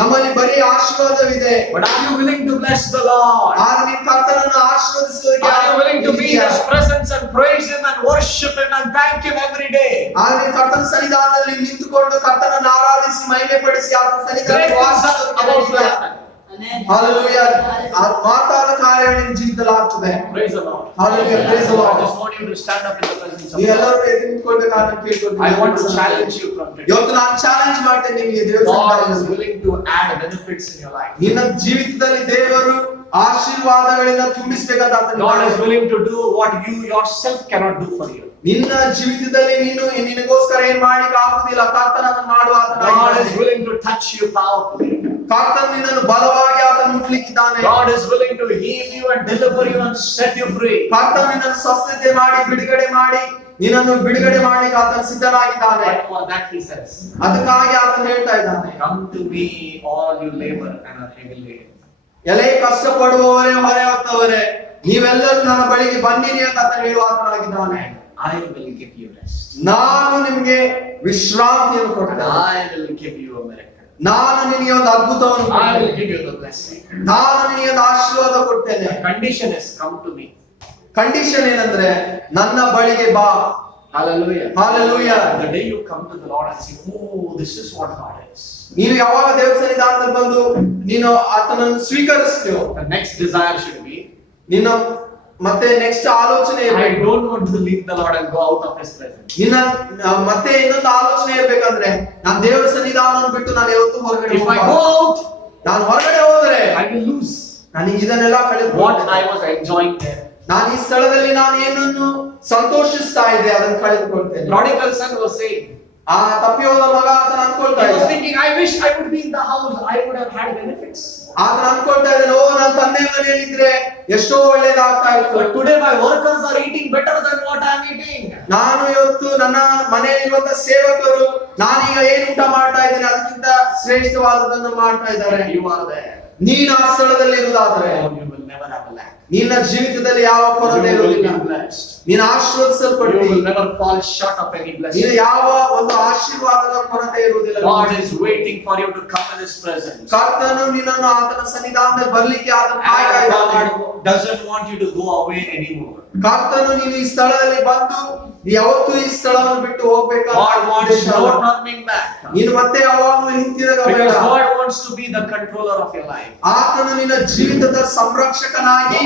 ನಮ್ಮಲ್ಲಿ ಬರೀ ಆಶೀರ್ವಾದವಿದೆ. But are you willing to bless the Lord? ಆಗ ನೀನು ಕರ್ತನನ್ನು ಆಶೀರ್ವದಿಸುವುದಕ್ಕೆ Are you willing to be in His presence and praise Him and worship Him and thank Him every day? ಆಗ ನೀನು ಕರ್ತನ ಸನ್ನಿಧಾನದಲ್ಲಿ ನಿಂತುಕೊಂಡು ಕರ್ತನನ್ನು ಆರಾಧಿಸಿ ಮಹಿಮೆ ಪಡಿಸಿ ಆತನ Great ಸನ್ನಿಧಾನದಲ್ಲಿ things are about to happen. Hallelujah. ಆ ಮಾತಾದ ಕಾರ್ಯ ನಿನ್ನ ಜೀವಿತದಲ್ಲಿ ಆಗ್ತದೆ. Praise the Lord. Hallelujah. Praise the I Lord. just want you to stand up in the presence of ನೀವು God. ಎಲ್ಲರೂ ಎದ್ದು ನಿಂತ್ಕೊಳ್ಬೇಕಾದ್ರೆ ಕೇಳ್ಕೊಳ್ತೀನಿ. I want to challenge you from today. ಇವತ್ತು ನಾನು ಚಾಲೆಂಜ್ ಮಾಡ್ತೇನೆ ನಿಮಗೆ. ದೇವರ God is ಸನ್ನಿಧಾನದಲ್ಲಿ willing to add benefits in your life. ನಿನ್ನ ಜೀವಿತದಲ್ಲಿ ದೇವರು ಆಶೀರ್ವಾದಗಳಿಂದ ತುಂಬಿಸಬೇಕಾದ God is willing to do what you yourself cannot do for you. ನಿನ್ನ ಜೀವಿತದಲ್ಲಿ ನೀನು ನಿನಗೋಸ್ಕರ ಏನ್ ಮಾಡ್ಲಿಕ್ಕೆ ಆಗುದಿಲ್ಲ, ಕರ್ತನನ್ನು ಮಾಡುವ God is willing to touch you powerfully. ಕರ್ತನ ನಿನ್ನನ್ನು ಬಲವಾಗಿ ಆತನು ಮುಟ್ಲಿಕ್ಕಿದ್ದಾನೆ. God is willing to heal you and deliver you and set you free. ಕರ್ತನ ನಿನ್ನನ್ನು ಸ್ವಸ್ಥತೆ ಮಾಡಿ ನಿನ್ನನ್ನು ಬಿಡುಗಡೆ ಮಾಡ್ಲಿಕ್ಕೆ ಆತನು ಸಿದ್ಧನಾಗಿದ್ದಾನೆ. But for that He says, ಅದಕ್ಕಾಗಿ ಆತನು ಹೇಳ್ತಾ ಇದ್ದಾನೆ, come to me all you labor and are heavy laden. ಎಲೆ ಕಷ್ಟಪಡುವವರೇ ಹೊರೆ ಹೊತ್ತವರೇ ನೀವೆಲ್ಲರೂ ನನ್ನ ಬಳಿಗೆ ಬನ್ನಿರಿ ಅಂತ ಆತನು ಹೇಳುವ ಆತನಾಗಿದ್ದಾನೆ. I will give you rest. ನಾನು ನಿಮಗೆ ವಿಶ್ರಾಂತಿಯನ್ನು And ಕೊಡ್ತೇನೆ. I will give you a miracle. ನಾನು ನಿನಗೆ ಒಂದು ಅದ್ಭುತವನ್ನು I will ಕೊಡ್ತೇನೆ. give you the blessing. ನಾನು ನಿನಗೆ ಒಂದು ಆಶೀರ್ವಾದ ಕೊಡ್ತೇನೆ. The condition is come to me. Condition ಏನಂದ್ರೆ ನನ್ನ ಬಳಿಗೆ ಬಾ. Hallelujah. Hallelujah. The day you come to the Lord and say, oh, this is what God is. ನೀನು ಯಾವಾಗ ದೇವರ ಸನ್ನಿಧಾನದಲ್ಲಿ ಬಂದು ನೀನು ಆತನನ್ನು ಸ್ವೀಕರಿಸ್ತೀಯೋ, The next desire should be, ನಿನ್ನ ಮತ್ತೆ ನೆಕ್ಸ್ಟ್ ಆಲೋಚನೆ I ಇರ್ಬೇಕು. don't want to leave the Lord and go out of His presence. ನಿನ್ನ ಮತ್ತೆ ಇನ್ನೊಂದು ಆಲೋಚನೆ ಇರ್ಬೇಕಂದ್ರೆ ನಾನು ದೇವರ ಸನ್ನಿಧಾನವನ್ನು ಬಿಟ್ಟು ನಾನು ಯಾವತ್ತೂ ಹೊರಗಡೆ If I go ಹೋಗಬಾರದು. out, ನಾನು ಹೊರಗಡೆ ಹೋದರೆ I will lose ನನಗೆ ಇದನ್ನೆಲ್ಲ what ಕಳೆದುಕೊಳ್ಳುತ್ತೇನೆ. I was enjoying there. ನಾನು ಈ ಸ್ಥಳದಲ್ಲಿ ನಾನು ಏನನ್ನು ಸಂತೋಷಿಸ್ತಾ ಇದ್ದೆ ಅದನ್ನು ಕಳೆದುಕೊಳ್ತೇನೆ. Prodigal son was saying, ಆ ತಪ್ಪಿಯೋದ ಮಗ ಆತನ ಅನ್ಕೊಳ್ತಾ he was ಇದ್ದ. thinking, I wish I would be in the house, I would have had benefits. ಆತನ ಅನ್ಕೊಳ್ತಾ ಇದ್ದಾನೆ, ಓ ನನ್ನ ತಂದೆ ಮನೆಯಲ್ಲಿದ್ರೆ ಎಷ್ಟೋ ಒಳ್ಳೇದಾಗ್ತಾ ಇತ್ತು. But today my workers are eating better than what I am eating. ನಾನು ಇವತ್ತು ನನ್ನ ಮನೆಯಲ್ಲಿರುವಂತ ಸೇವಕರು ನಾನೀಗ ಏನು ಊಟ ಮಾಡ್ತಾ ಇದ್ದೀನಿ ಅದಕ್ಕಿಂತ ಶ್ರೇಷ್ಠವಾದದನ್ನು ಮಾಡ್ತಾ ಇದ್ದಾರೆ. You are there. ನೀನು ಆ ಸ್ಥಳದಲ್ಲಿ ಇರುವುದಾದ್ರೆ Oh, you will never have a lack. ನಿನ್ನ ಜೀವಿತದಲ್ಲಿ ಯಾವ ಕೊರತೆ You will ಇರುವುದಿಲ್ಲ. be blessed. ನೀನು You ಆಶೀರ್ವದಿಸಲ್ಪಡ್ತಿ. will never fall short of any ನೀನು blessing. ಯಾವ ಒಂದು ಆಶೀರ್ವಾದದ ಕೊರತೆ ಇರುವುದಿಲ್ಲ. God is waiting for you to come in His presence. ಕರ್ತನು ನಿನ್ನನ್ನು ಆತನ ಸನ್ನಿಧಾನದಲ್ಲಿ ಬರ್ಲಿಕ್ಕೆ ಆತನು ಕಾಯ್ತಾ And ಇದ್ದಾನೆ. God doesn't want you to go away anymore. ಕರ್ತನು ನೀನು ಈ ಸ್ಥಳದಲ್ಲಿ ಬಂದು ಯಾವತ್ತೂ ಈ ಸ್ಥಳವನ್ನು ಬಿಟ್ಟು ಹೋಗ್ಬೇಕಾ? God wants no turning back. ನೀನು ಮತ್ತೆ ಯಾವಾಗಲೂ ಹಿಂತಿರುಗಬೇಡ. Because God wants to be the controller of your life. ಆತನು ನಿನ್ನ ಜೀವಿತದ ಸಂರಕ್ಷಕನಾಗಿ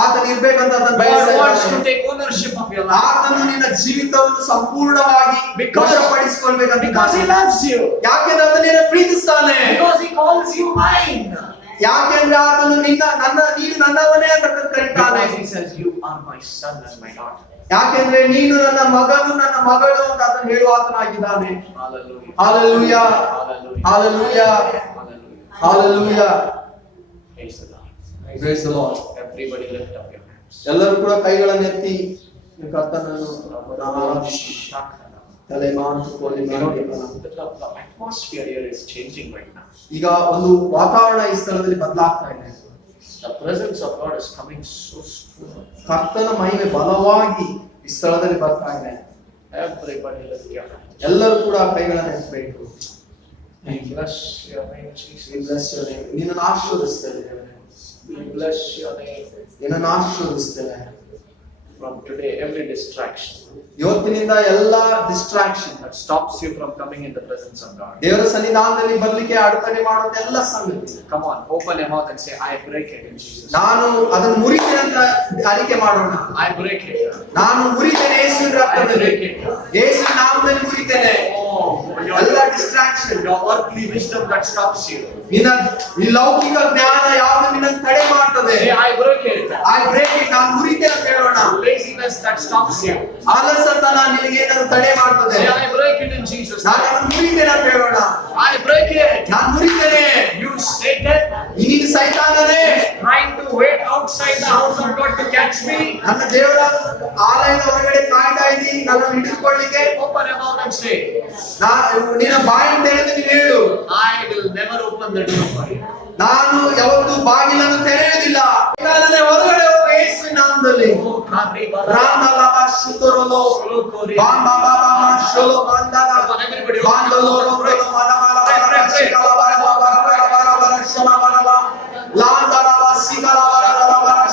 ಆತನು ಇರ್ಬೇಕಂತ ಆತನು God ಬಯಸ್ತಾ wants to ಇದ್ದಾನೆ. take ownership of your life. ಆತನು ನಿನ್ನ ಜೀವಿತವನ್ನು ಸಂಪೂರ್ಣವಾಗಿ ವಶಪಡಿಸಿಕೊಳ್ಬೇಕಂತ Because He loves you. ಯಾಕೆಂದ್ರೆ ಆತನು ನಿನ್ನ ಪ್ರೀತಿಸ್ತಾನೆ. Because He calls you mine. ಯಾಕೆಂದ್ರೆ ಆತನು ನೀನು ನನ್ನವನೇ ಅಂತ ಕರೀತಾನೆ. Because He says, you are my son and my daughter. ಯಾಕೆಂದ್ರೆ ನೀನು ನನ್ನ ಮಗನು ನನ್ನ ಮಗಳು ಅಂತ ಆತನು ಹೇಳುವ ಆತನಾಗಿದ್ದಾನೆ. Hallelujah. Hallelujah. Hallelujah. Hallelujah. Hallelujah. Hallelujah. Praise the Lord. Praise the Lord. Everybody lift up your hands. ಎಲ್ಲರೂ ಕೂಡ ಕೈಗಳನ್ನು ಎತ್ತಿ ಕರ್ತನನ್ನು ಆರಾಧಿಸೋಣ. ತಲೆ ಮಾಂತುಕೊಳ್ಳಿ You know, the atmosphere here is changing right now. ಈಗ ಒಂದು ವಾತಾವರಣ ಈ ಸ್ಥಳದಲ್ಲಿ ಬದಲಾಗ್ತಾ ಇದೆ. The presence of God is coming so strong. ಕರ್ತನ ಮಹಿಮೆ ಬಲವಾಗಿ ಈ ಸ್ಥಳದಲ್ಲಿ ಬರ್ತಾ ಇದೆ. Everybody lift your hands. ಎಲ್ಲರೂ ಕೂಡ ಕೈಗಳನ್ನು ಎತ್ತಬೇಕು. We bless your name, Jesus. ನಿನ್ನನ್ನು ಆಶೀರ್ವದಿಸ್ತೇವೆ. We bless your name. ನಿನ್ನನ್ನು ಆಶೀರ್ವದಿಸ್ತೇವೆ. From today, every distraction ಇವತ್ತಿನಿಂದ ಎಲ್ಲ distraction that stops you from coming in the presence of God. ದೇವರ ಸನ್ನಿಧಾನದಲ್ಲಿ ಬರ್ಲಿಕ್ಕೆ ಅಡೆತಡೆ ಮಾಡುವಂತ ಎಲ್ಲ ಸಂಗತಿ. Come on, open your mouth and say, I break it in Jesus. ನಾನು ಅದನ್ನು ಮುರಿತೇನೆ ಅಂತ ಅರಿಕೆ ಮಾಡೋಣ. I break it. ನಾನು ಮುರಿತೇನೆ ಯೇಸುವಿನ ರಕ್ತದಲ್ಲಿ. ಯೇಸುವಿನ ನಾಮದಲ್ಲಿ ಮುರಿತೇನೆ. ಎಲ್ಲ distraction, Your earthly wisdom that stops you. ನಿನ್ನ ಈ ಲೌಕಿಕ ಜ್ಞಾನ ಯಾವುದು ನಿನ್ನ ತಡೆ ಮಾಡ್ತದೆ. Say, I break it. I break it. ನಾನು ಮುರಿತೇನೆ ಅಂತ ಹೇಳೋಣ. Laziness that stops you. ಆಲಸ್ಯತನ ನಿನಗೆ ಏನಾದ್ರು ತಡೆ ಮಾಡ್ತದೆ. Say, I break it in Jesus' ನಾನು name. ಅದನ್ನು ಮುರಿತೇನೆ ಅಂತ ಹೇಳೋಣ. I break it. ನಾನು ಮುರಿತೇನೆ. You Satan, ನೀನು ಸೈತಾನನೇ trying to wait outside the house of God to catch me. ನನ್ನ ದೇವರ ಆಲಯದ ಹೊರಗಡೆ ಕಾಯ್ತಾ ಇದ್ದೀನಿ ನನ್ನನ್ನು ಹಿಡಿದುಕೊಳ್ಳಿಕ್ಕೆ. Open your mouth and say, ನಿನ್ನ ಬಾಯನ್ನು ತೆರೆದು ನೀನು ಹೇಳು. I will never open the door for you. ನಾನು ಯಾವತ್ತೂ ಬಾಗಿಲನ್ನು ತೆರೆಯುವುದಿಲ್ಲ. ಸೈತಾನನೇ ಹೊರಗಡೆ ಹೋಗು ಯೇಸುವಿನ ನಾಮದಲ್ಲಿ. ರಾಮಲಾಭ ಶುತರೋಲೋ ಬಾಂಬಾಬಾಬಾ ಶೋಲೋ ಬಾಂದಾನ ಬಾಂದಲೋ ರೋಲೋ ಮನಮಲ ಶಿಕಲಬರ ಶಮಬರಲ ಲಾಂದಲವ ಸಿಗಲಬರ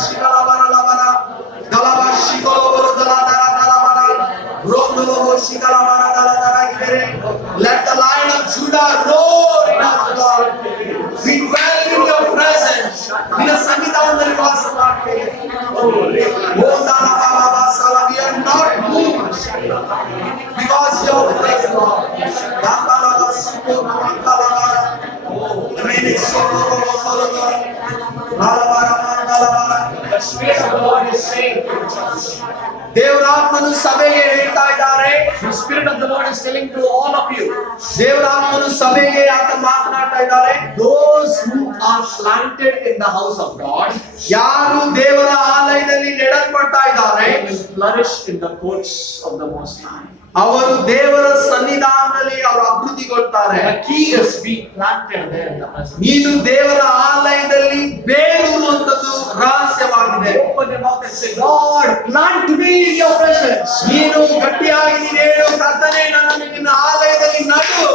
ಶಿಕಲಬರಲಬರ ದಲವ ಶಿಕಲಬರ ದಲದರ ದಲಬರ ರೋಂದಲೋ ಶಿಕಲಬರ ದಲದರ ಗಿರೆ. Let the lion of Judah roar in our God. We dwell in your presence. ನಿನ್ನ ಸನ್ನಿಧಾನದಲ್ಲಿ ವಾಸ ಮಾಡ್ತೇವೆ. ಓ ದಾನಬಾಬಾ ಸಲ we are not moved because you are with us, Lord. ದಾನಬಾಬಾ ಸುಕೋ ಮಕ್ಕಳಬರ ರೇನೆ ಸೋಲೋ ಸೋಲೋ ಬಾಲಬರ ಮಂಡಲಬರ. The Spirit of the Lord is saying, ದೇವರ ಆತ್ಮನು ಸಭೆಗೆ ಹೇಳ್ತಾ ಇದ್ದಾರೆ. the Spirit of the Lord is telling to all of you, ದೇವರ ಆತ್ಮನು ಸಭೆಗೆ ಆತ ಮಾತನಾಡ್ತಾ ಇದ್ದಾರೆ. those who are planted in the house of God ಯಾರು ದೇವರ ಆಲಯದಲ್ಲಿ ನೆಡಲ್ಪಡ್ತಾ ಇದ್ದಾರೆ will flourish in the courts of the Most High. ಅವರು ದೇವರ ಸನ್ನಿಧಾನದಲ್ಲಿ ಅವರು ಅಭಿವೃದ್ಧಿಗೊಳ್ತಾರೆ. The key is being planted there in the presence. ನೀನು ದೇವರ ಆಲಯದಲ್ಲಿ ಬೇರೂರುವಂತದ್ದು ರಹಸ್ಯವಾಗಿದೆ. Open your mouth and say, Lord, plant me in your presence. ನೀನು ಗಟ್ಟಿಯಾಗಿ ನೀನು ಹೇಳು, ಕರ್ತನೇ ನನ್ನನ್ನು ನಿನ್ನ ಆಲಯದಲ್ಲಿ ನಡು.